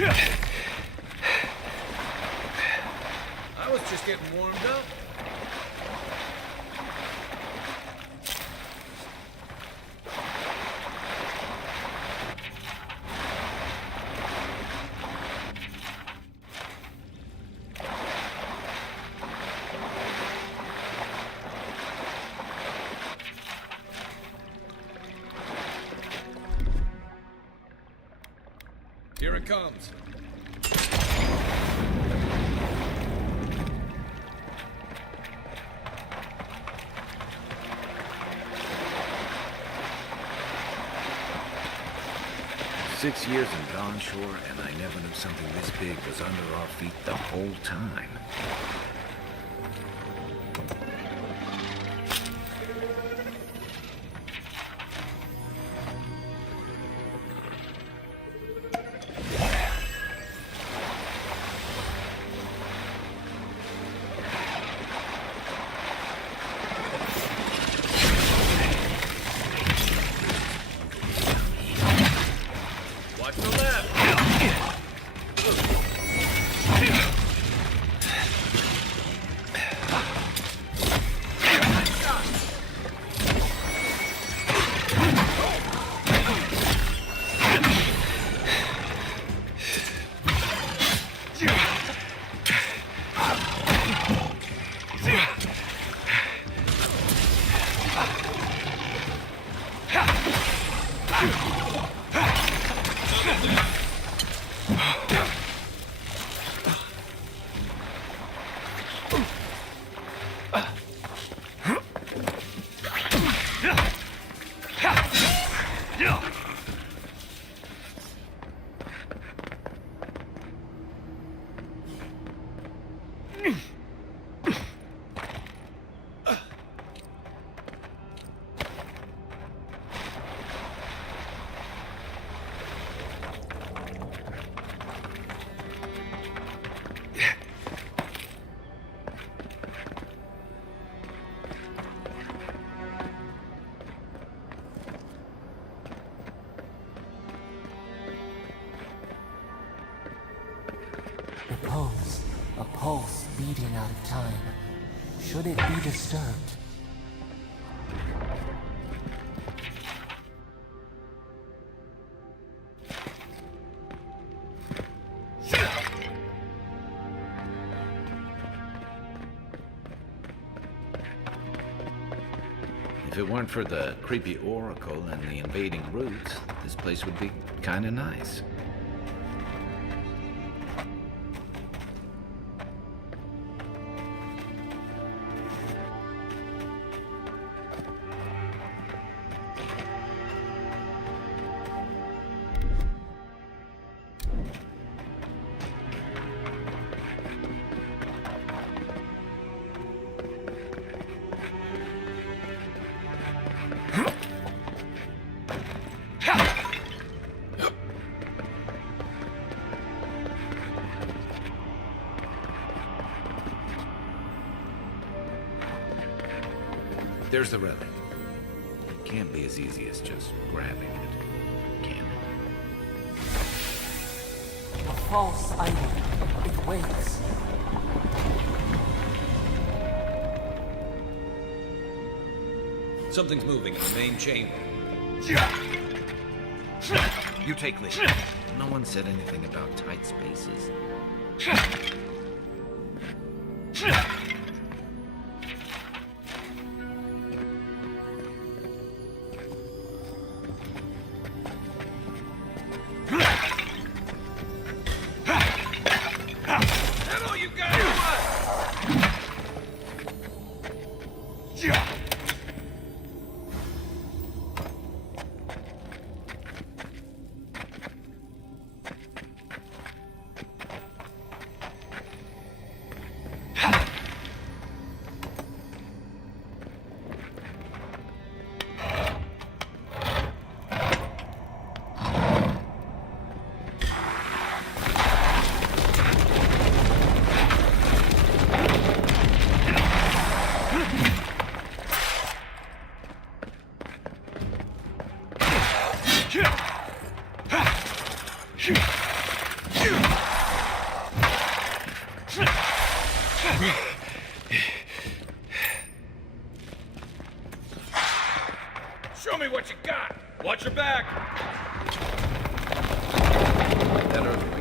I was just getting warmed up. Here it comes. 6 years in Dawnshore, and I never knew something this big was under our feet the whole time. Watch the left! A pulse beating out of time. Should it be disturbed? If it weren't for the creepy oracle and the invading roots, this place would be kinda nice. There's the relic. It can't be as easy as just grabbing it, can it? A false item. It waits. Something's moving in the main chamber. You take lead. No one said anything about tight spaces. Show me what you got! Watch your back! That earthquake.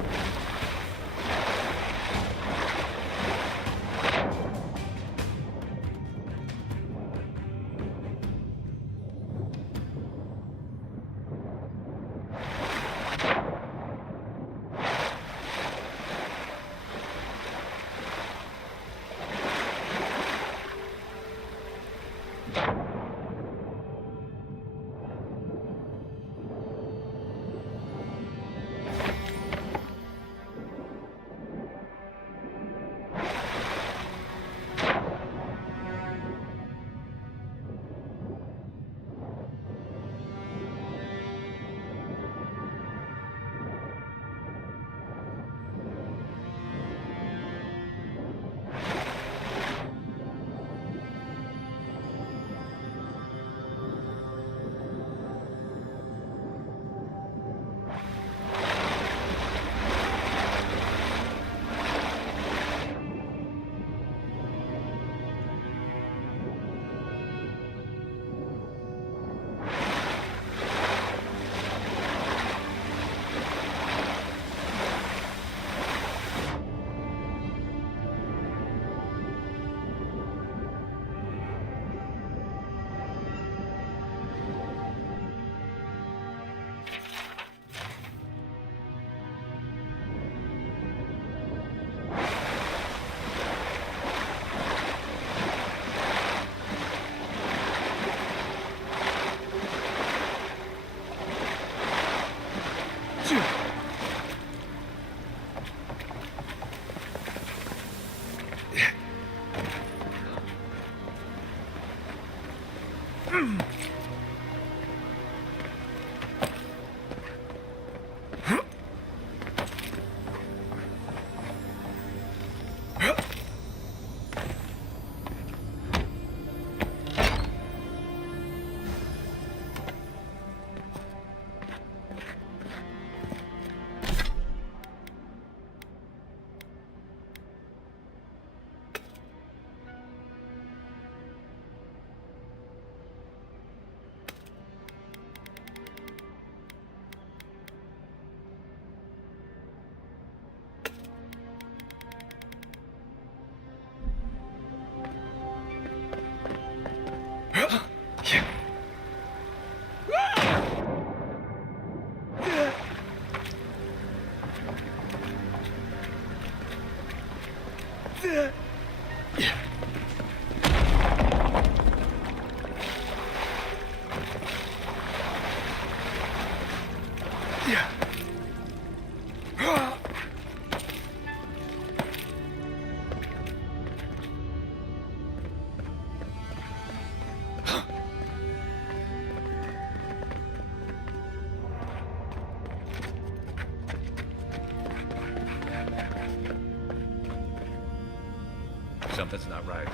Something's not right.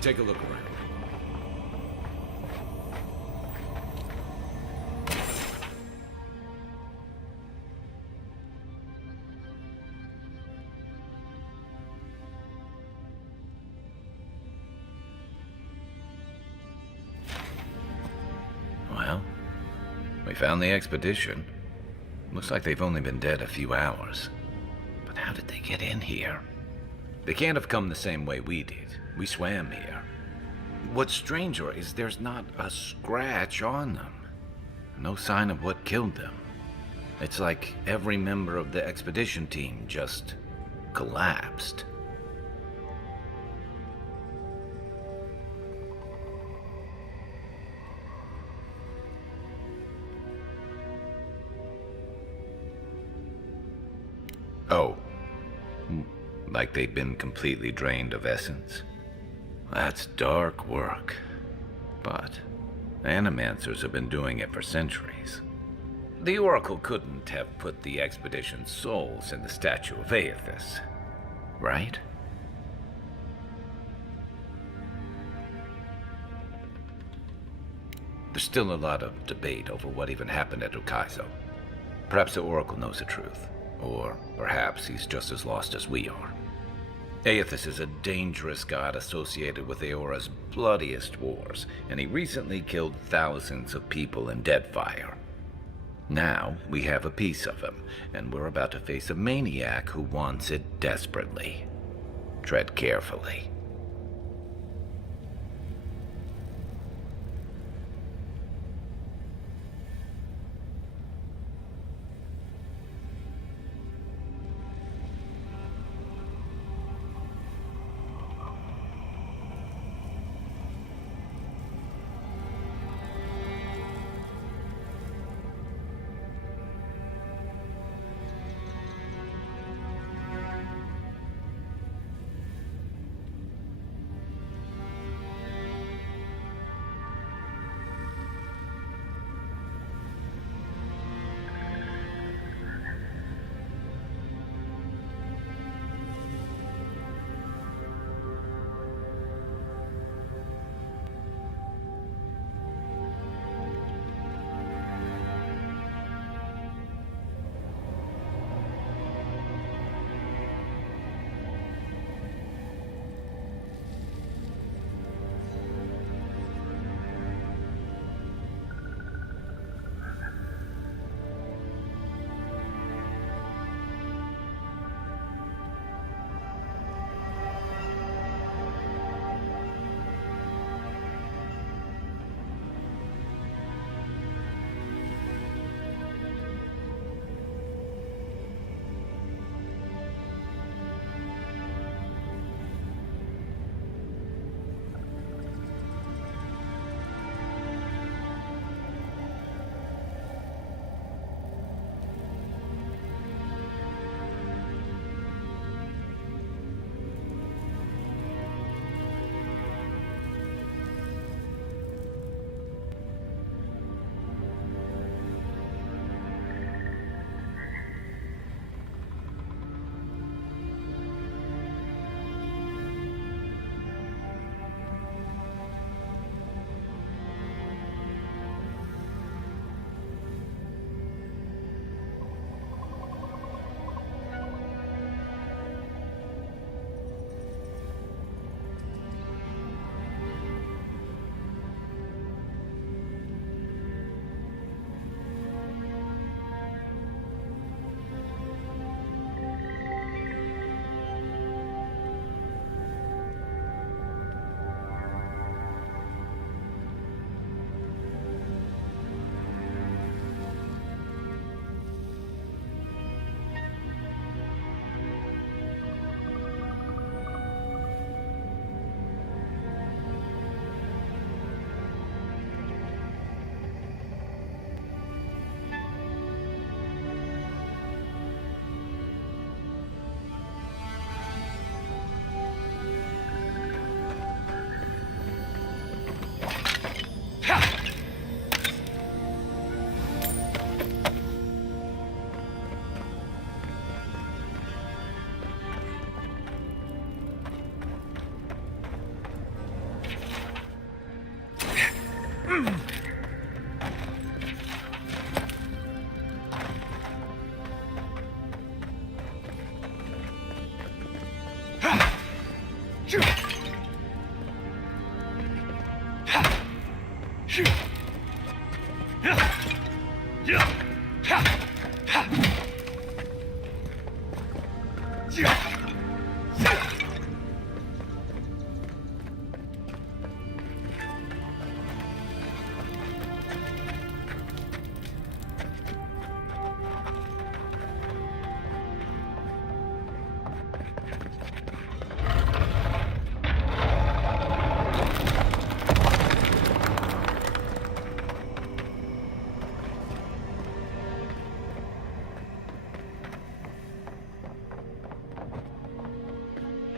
Take a look around. Well, we found the expedition. Looks like they've only been dead a few hours. But how did they get in here? They can't have come the same way we did. We swam here. What's stranger is there's not a scratch on them. No sign of what killed them. It's like every member of the expedition team just collapsed. Oh. Like they've been completely drained of essence? That's dark work. But animancers have been doing it for centuries. The Oracle couldn't have put the expedition's souls in the statue of Aedyr, right? There's still a lot of debate over what even happened at Ukaizo. Perhaps the Oracle knows the truth. Or perhaps he's just as lost as we are. Aedyr is a dangerous god associated with Eora's bloodiest wars, and he recently killed thousands of people in Deadfire. Now, we have a piece of him, and we're about to face a maniac who wants it desperately. Tread carefully.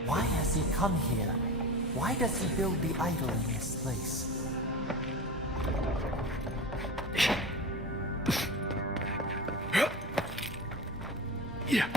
Why has he come here? Why does he build the idol in this place? Yeah.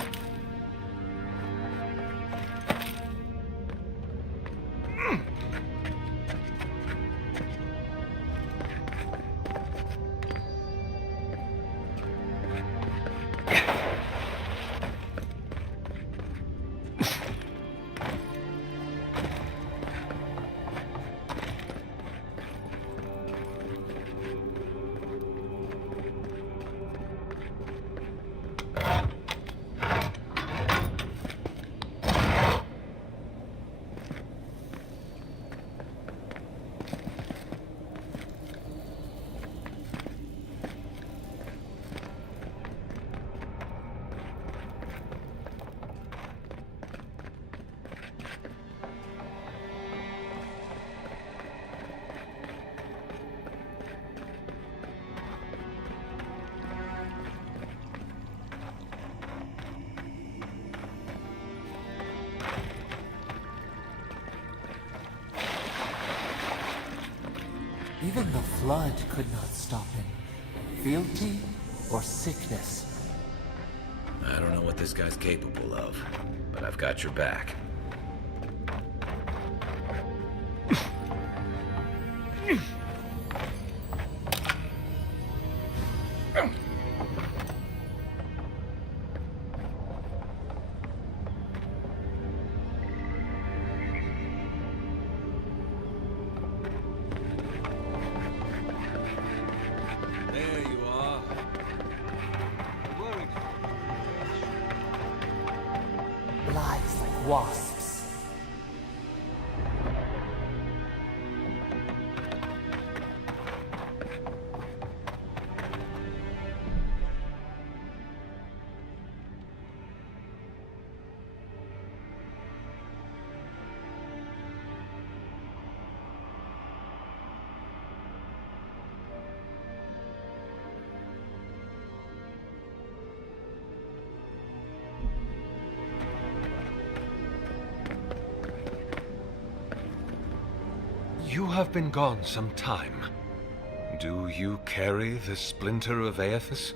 flood could not stop him. Fealty or sickness? I don't know what this guy's capable of, but I've got your back. There you are. Lies like wasps. You have been gone some time. Do you carry the splinter of Aethys?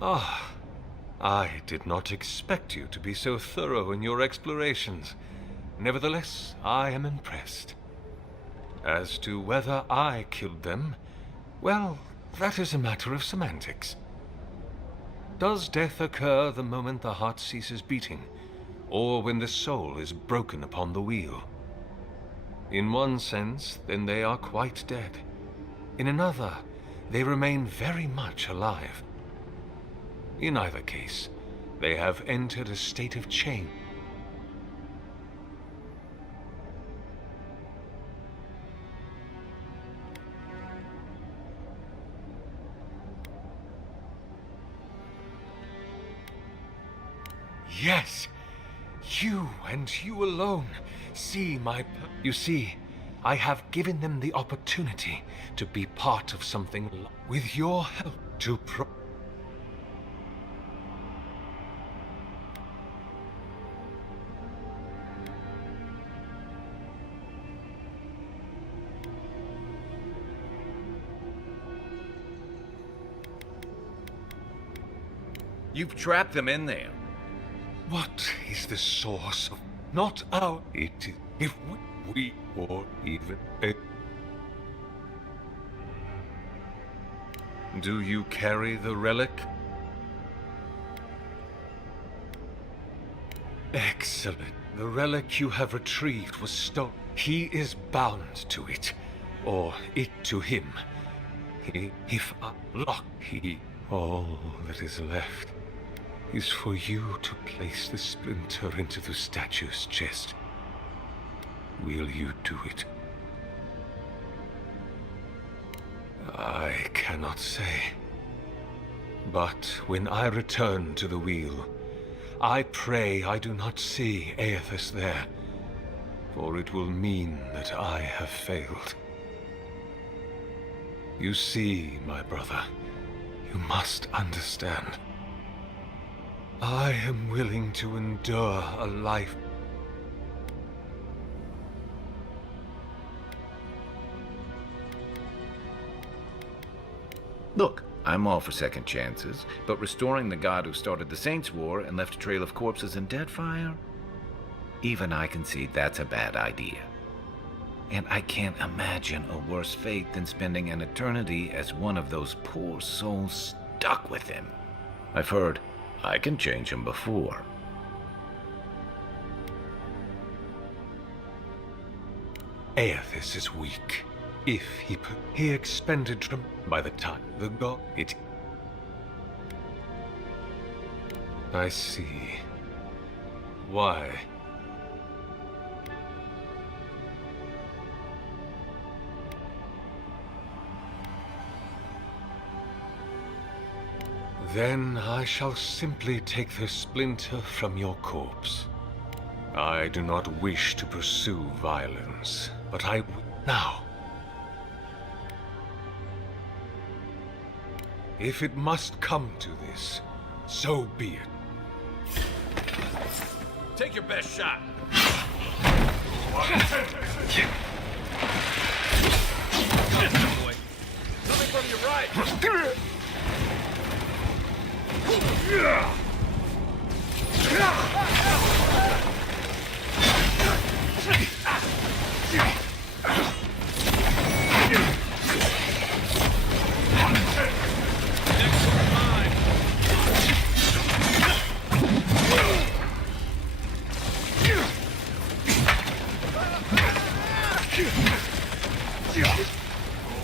Ah, I did not expect you to be so thorough in your explorations. Nevertheless, I am impressed. As to whether I killed them, well, that is a matter of semantics. Does death occur the moment the heart ceases beating, or when the soul is broken upon the wheel? In one sense, then they are quite dead. In another, they remain very much alive. In either case, they have entered a state of change. Yes, you and you alone see my... You see, I have given them the opportunity to be part of something with your help to You've trapped them in there. What is the source of... Not our... It... If we or even... Do you carry the relic? Excellent. The relic you have retrieved was stolen. He is bound to it. Or it to him. If unlocked, all that is left is for you to place the splinter into the statue's chest. Will you do it? I cannot say. But when I return to the wheel, I pray I do not see Aedyr there, for it will mean that I have failed. You see, my brother, you must understand. I am willing to endure a life. Look, I'm all for second chances, but restoring the god who started the Saints' War and left a trail of corpses in Deadfire? Even I can see that's a bad idea. And I can't imagine a worse fate than spending an eternity as one of those poor souls stuck with him. I've heard I can change him before. Aedyr is weak. If he expended from by the time the god it. I see. Why? Then I shall simply take the splinter from your corpse. I do not wish to pursue violence, but I will now. If it must come to this, so be it. Take your best shot. Coming from your right.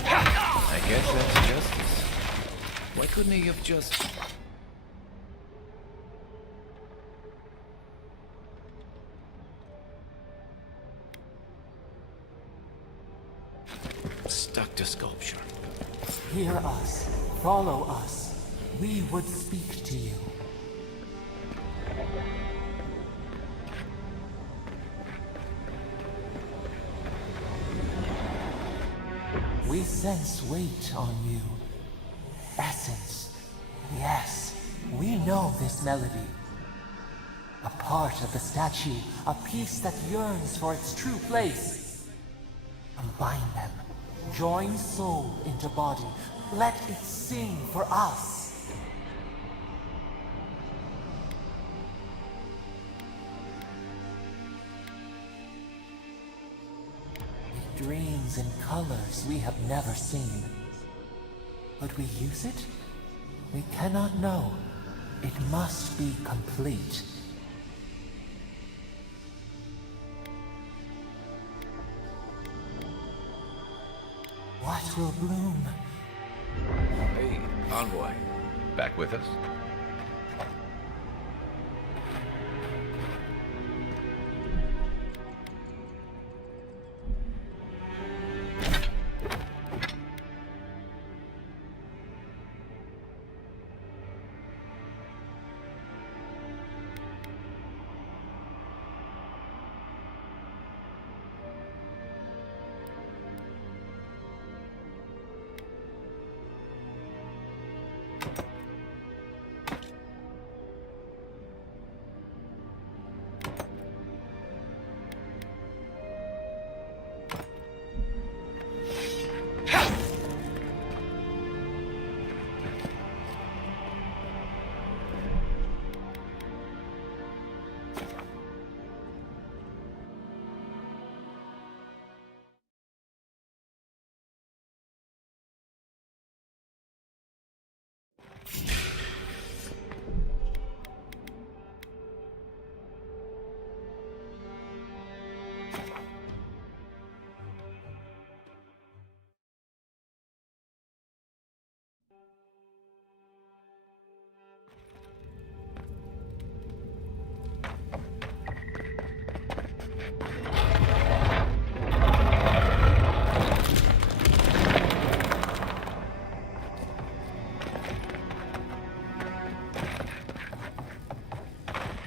I guess that's justice. Why couldn't he have just... stuck to sculpture? Hear us. Follow us. We would speak to you. We sense weight on you. Essence. Yes, we know this melody. A part of the statue, a piece that yearns for its true place. Combine them. Join soul into body. Let it sing for us. dreams in colors we have never seen. Would we use it? We cannot know. It must be complete. What will bloom? Hey, envoy. Back with us?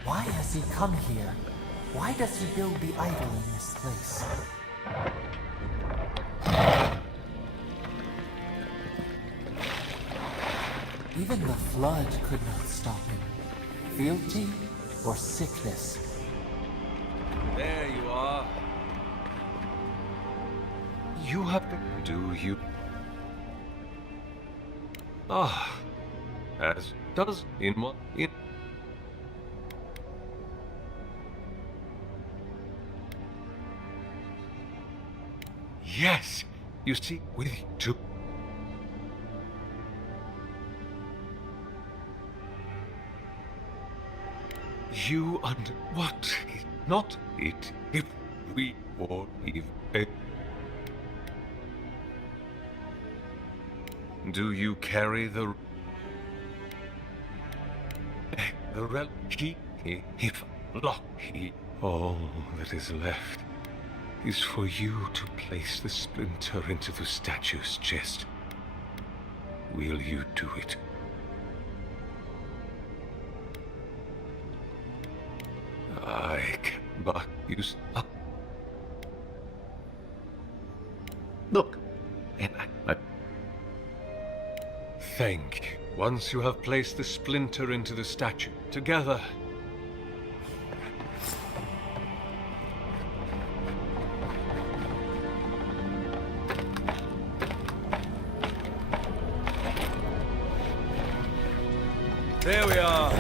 Why has he come here? Why does he build the idol in this place? Even the flood could not stop him. Fealty or sickness? There you are. You have to do you. Ah, as does in what in. Yes, you see, with you. You under what is not it if we or if it. Do you carry the rel he if lock he all that is left is for you to place the splinter into the statue's chest. Will you do it? I can but use up. Look, and I think once you have placed the splinter into the statue together. There we are.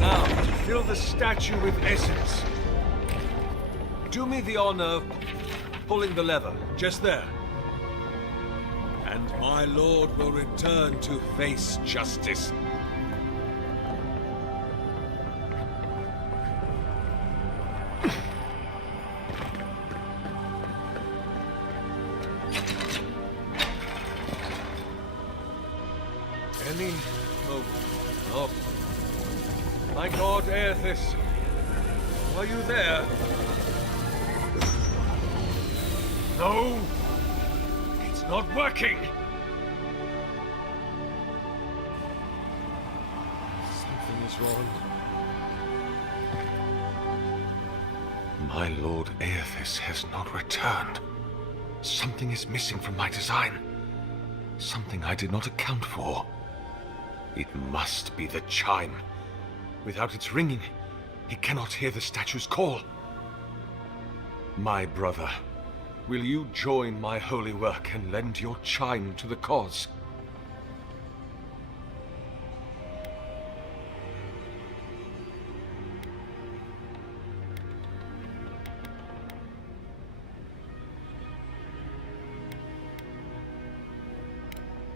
Now, fill the statue with essence. Do me the honor of pulling the lever, just there. And my lord will return to face justice. Any moment. Oh. My god, Aedyr, are you there? No! It's not working! Something is wrong. My lord Aedyr has not returned. Something is missing from my design. Something I did not account for. It must be the chime. Without its ringing, he cannot hear the statue's call. My brother, will you join my holy work and lend your chime to the cause?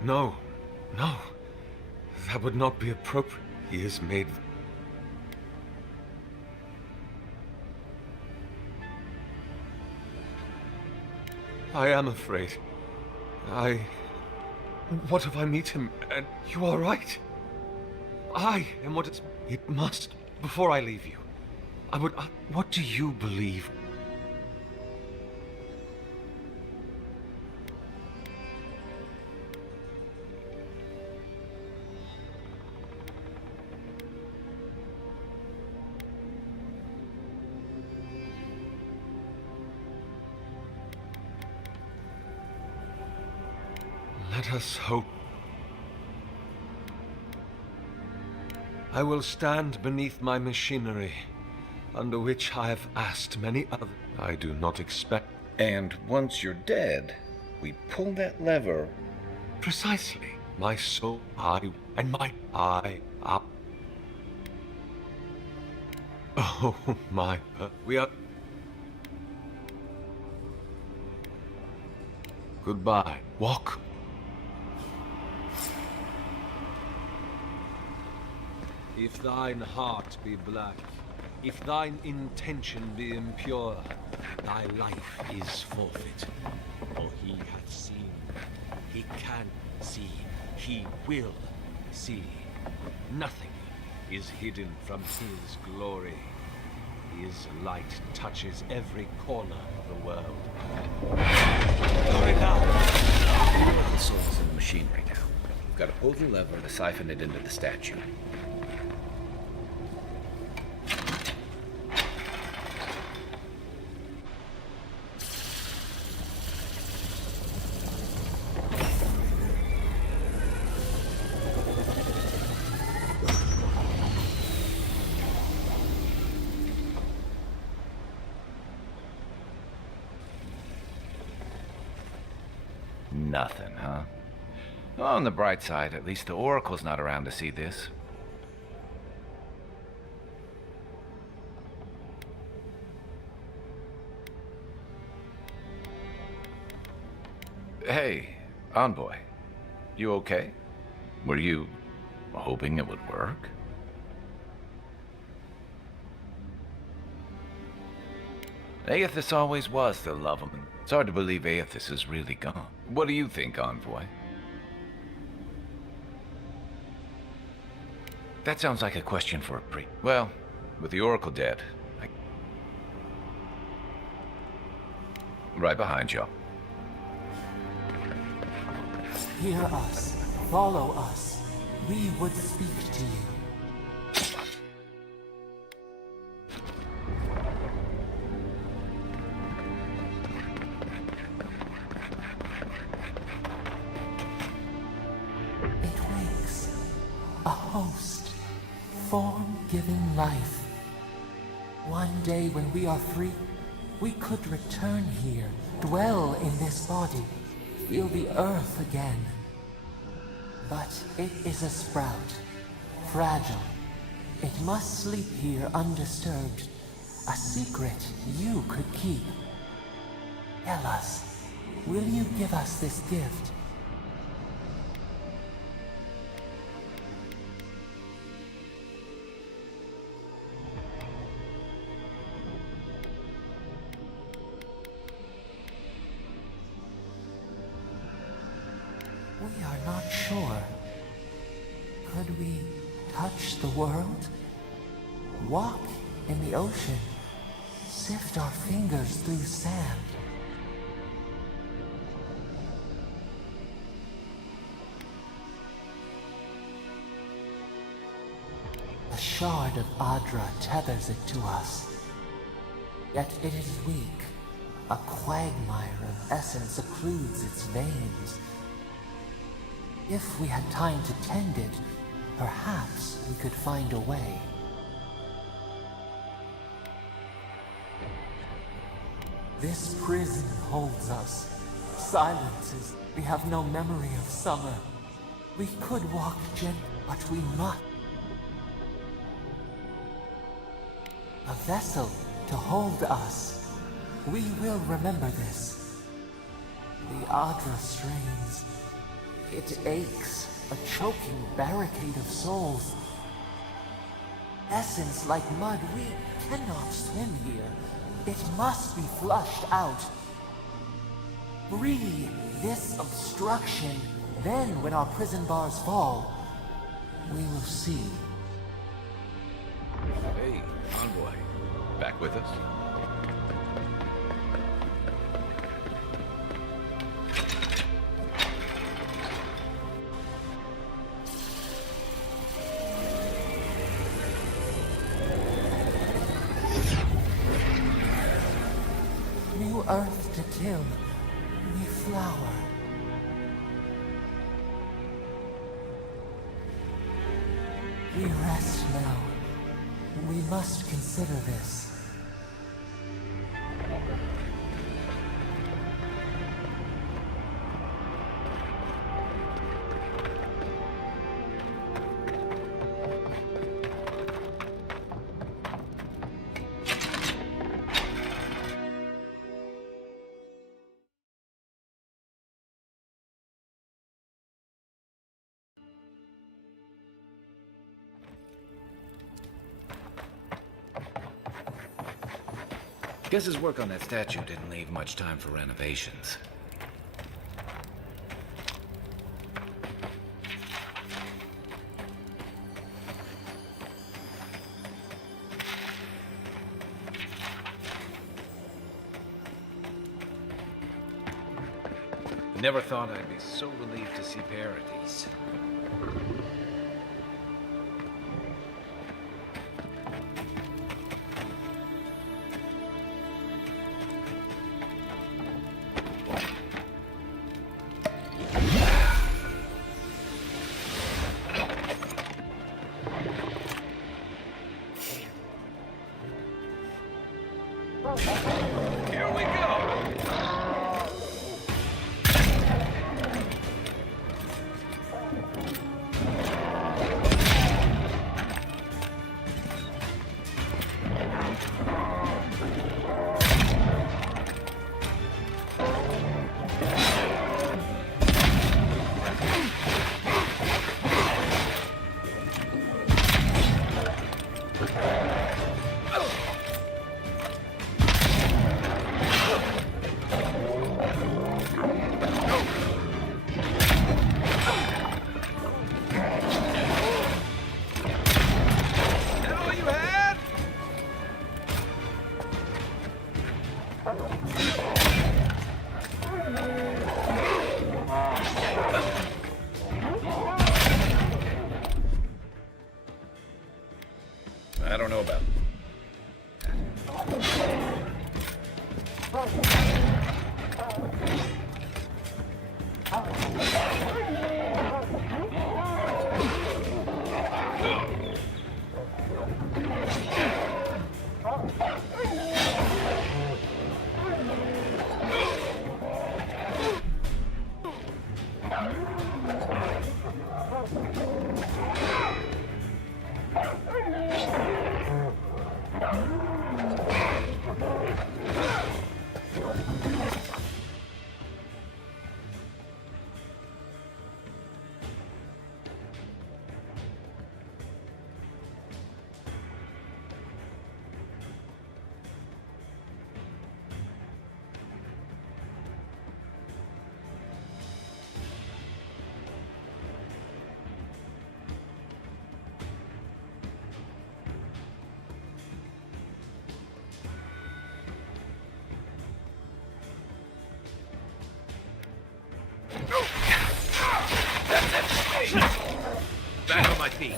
No, no. That would not be appropriate. He is made... I am afraid. What if I meet him and you are right? I am what it's... It must... Before I leave you, what do you believe? Let us hope. I will stand beneath my machinery, under which I have asked many other. I do not expect. And once you're dead, we pull that lever. Precisely. My soul, and my I up. Oh my! We are. Goodbye. Walk. If thine heart be black, if thine intention be impure, thy life is forfeit. For he hath seen, he can see, he will see. Nothing is hidden from his glory. His light touches every corner of the world. Hurry now! The soul's in the machinery now. We've got to pull the lever to siphon it into the statue. Nothing, huh? Well, on the bright side, at least the Oracle's not around to see this. Hey, Envoy. You okay? Were you hoping it would work? Aethys always was the love of him. It's hard to believe Aethys is really gone. What do you think, Envoy? That sounds like a question for a priest. Well, with the Oracle dead, right behind you. Hear us. Follow us. We would speak to you. It wakes. A host. Form-giving life. One day when we are free, we could return here, dwell in this body, feel the earth again. But it is a sprout, fragile. It must sleep here undisturbed. A secret you could keep. Tell us, will you give us this gift? We are not sure. Could we touch the world? Walk in the ocean? Sift our fingers through sand? A shard of Aedyr tethers it to us. Yet it is weak. A quagmire of essence occludes its veins. If we had time to tend it, perhaps we could find a way. This prison holds us. Silences. We have no memory of summer. We could walk gently, but we must. A vessel to hold us. We will remember this. The Aedyr strains. It aches, a choking barricade of souls. Essence like mud, we cannot swim here. It must be flushed out. Free this obstruction. Then, when our prison bars fall, we will see. Hey, envoy. Back with us? New earth to till, new flower. We rest now. We must consider this. Guess his work on that statue didn't leave much time for renovations. Never thought I'd be so relieved to see Paradise. Here we go! I don't know about Back on my feet.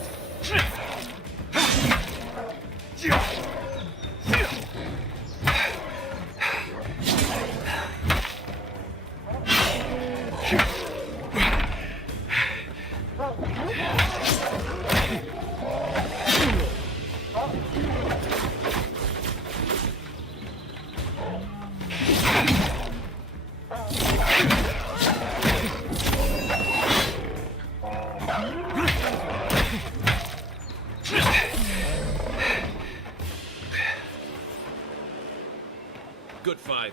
Good fight.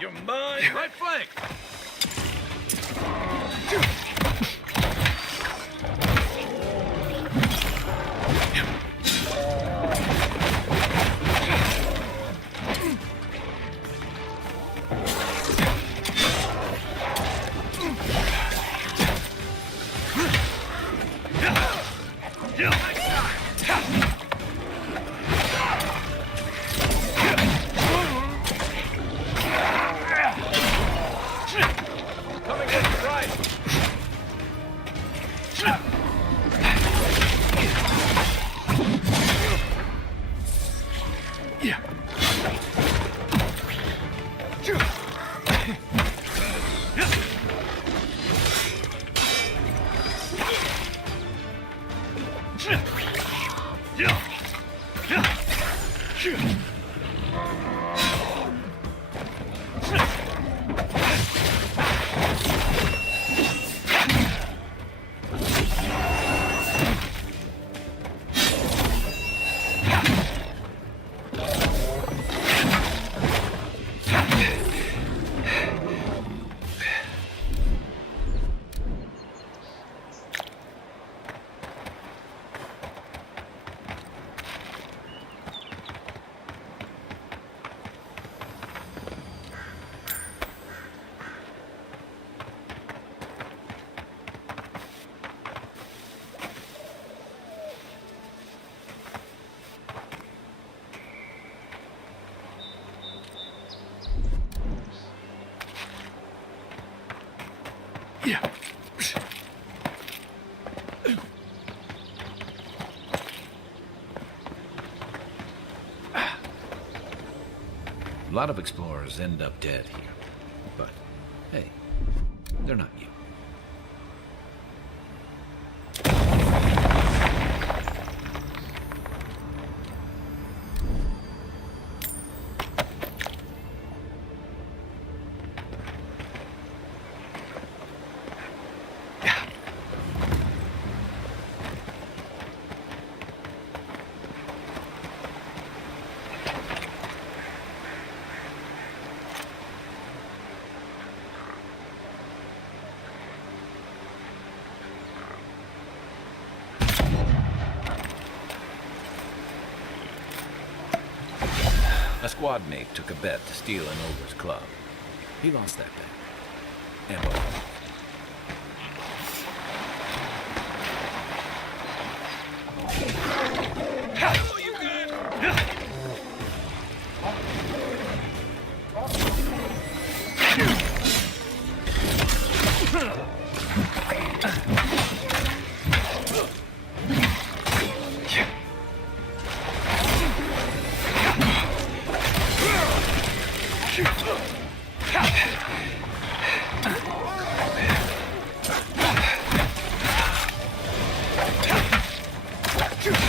You're mine! Right flank! A lot of explorers end up dead here. But, hey, they're not you. A squad mate took a bet to steal an ogre's club. He lost that bet. And all.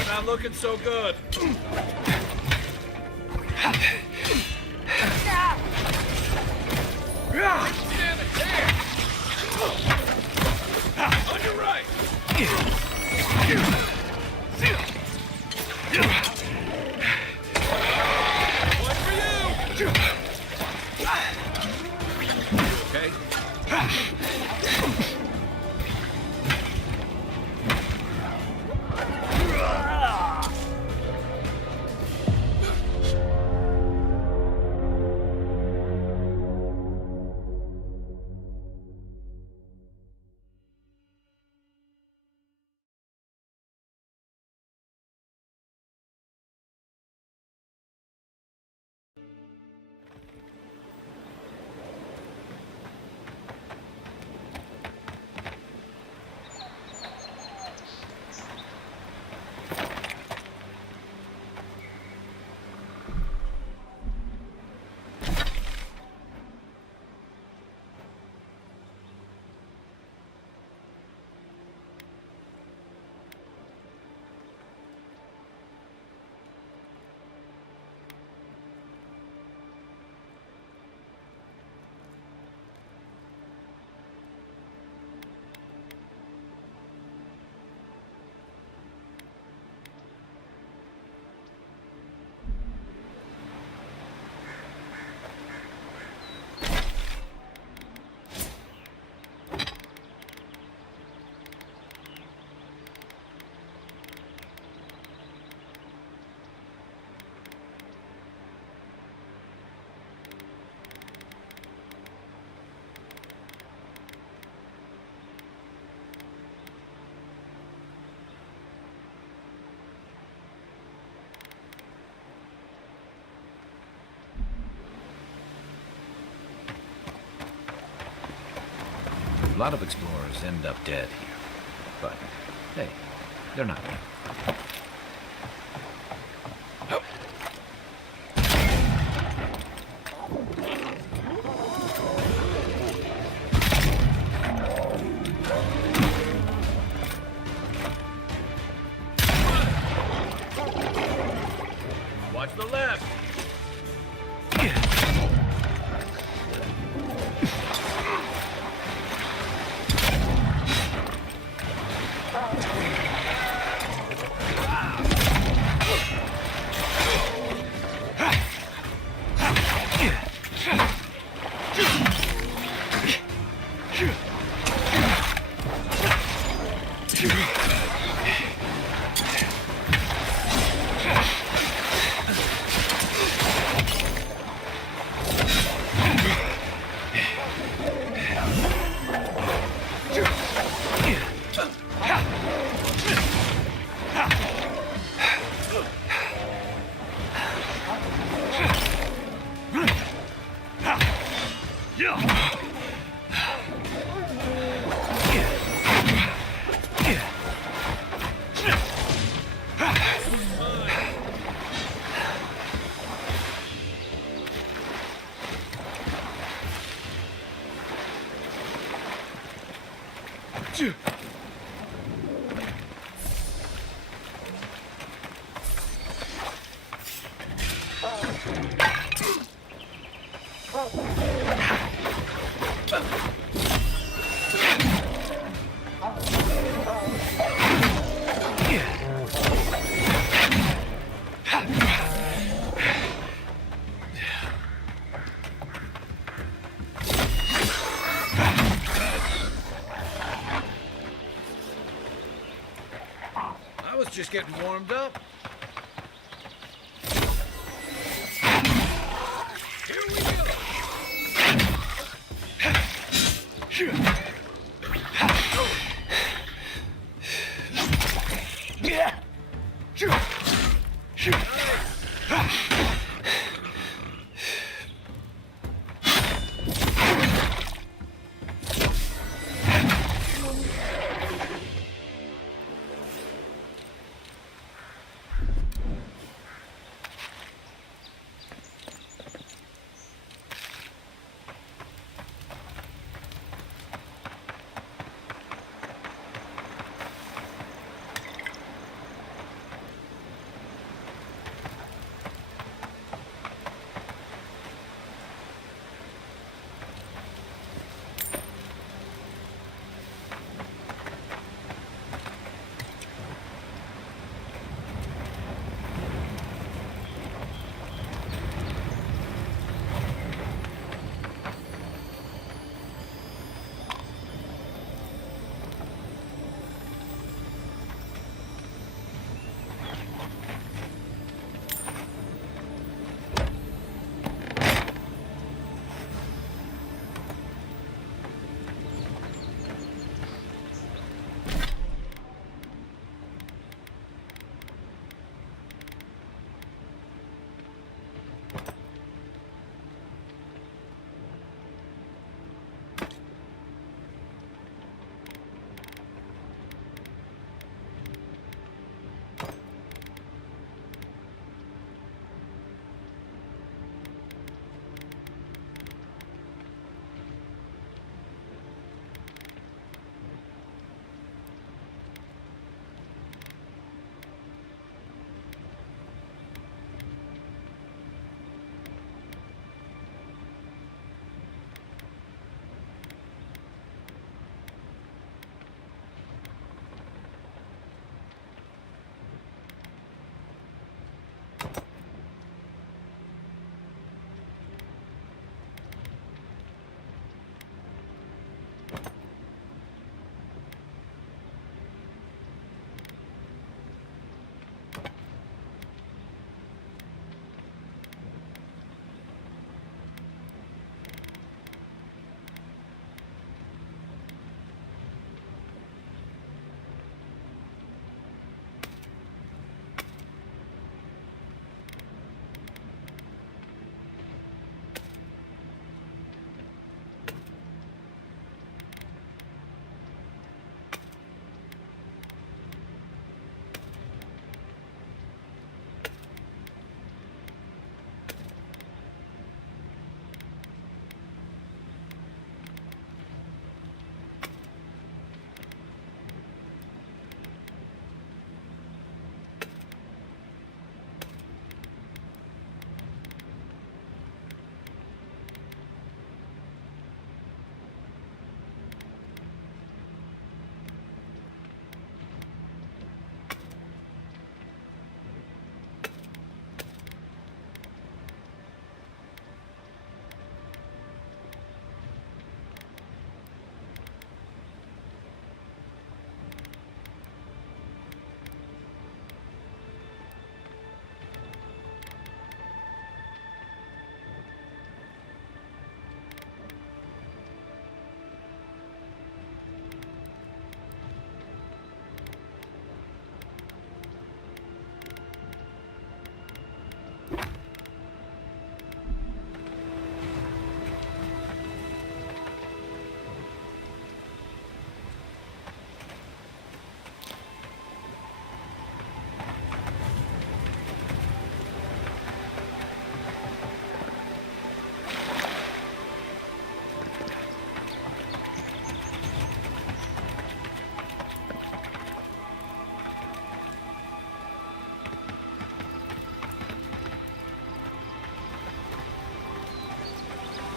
Not looking so good. Damn it, damn! On your right! One for you! Okay? lot of explorers end up dead here. But, hey, they're not me. Watch the left. Just getting warmed up. Here we go.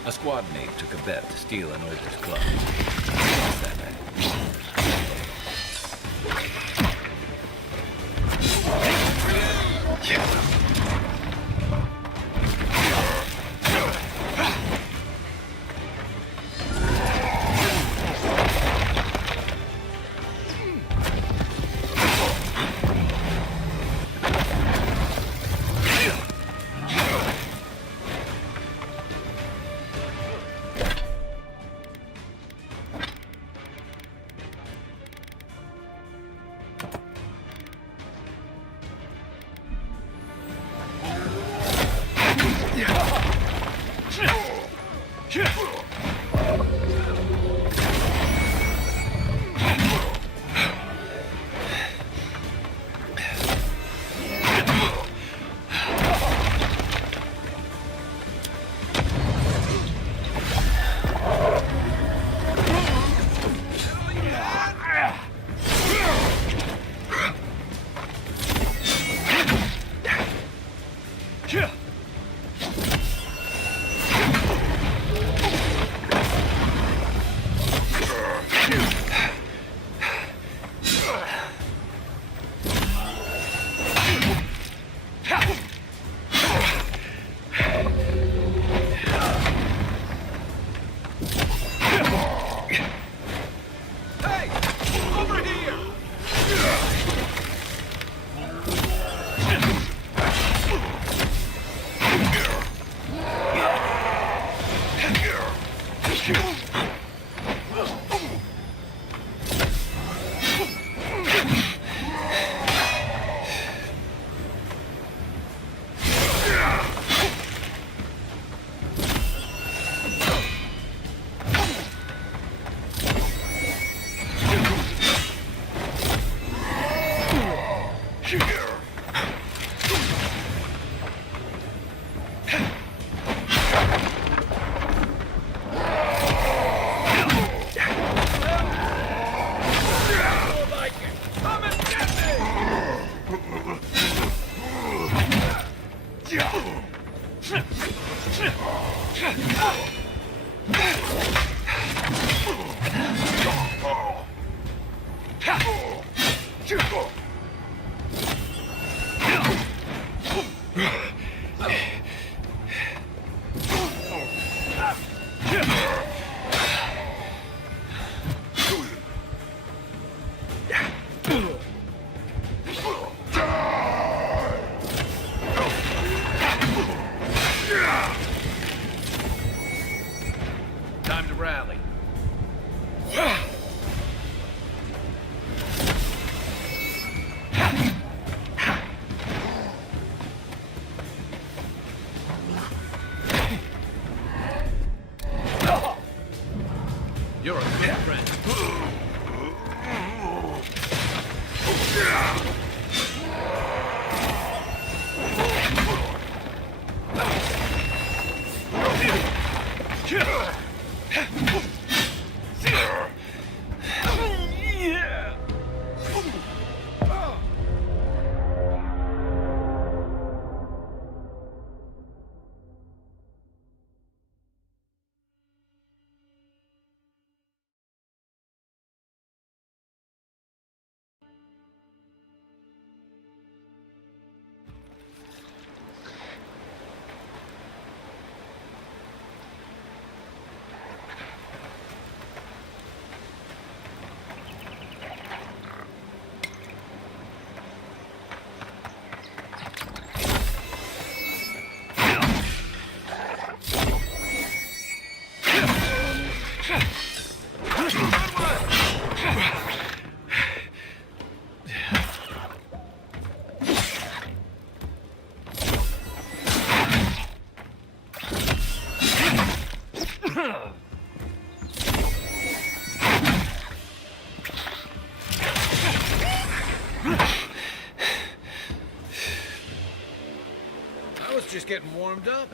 A squad mate took a bet to steal an ogre's club. What's that, man? Time to rally. You're a good friend. I was just getting warmed up.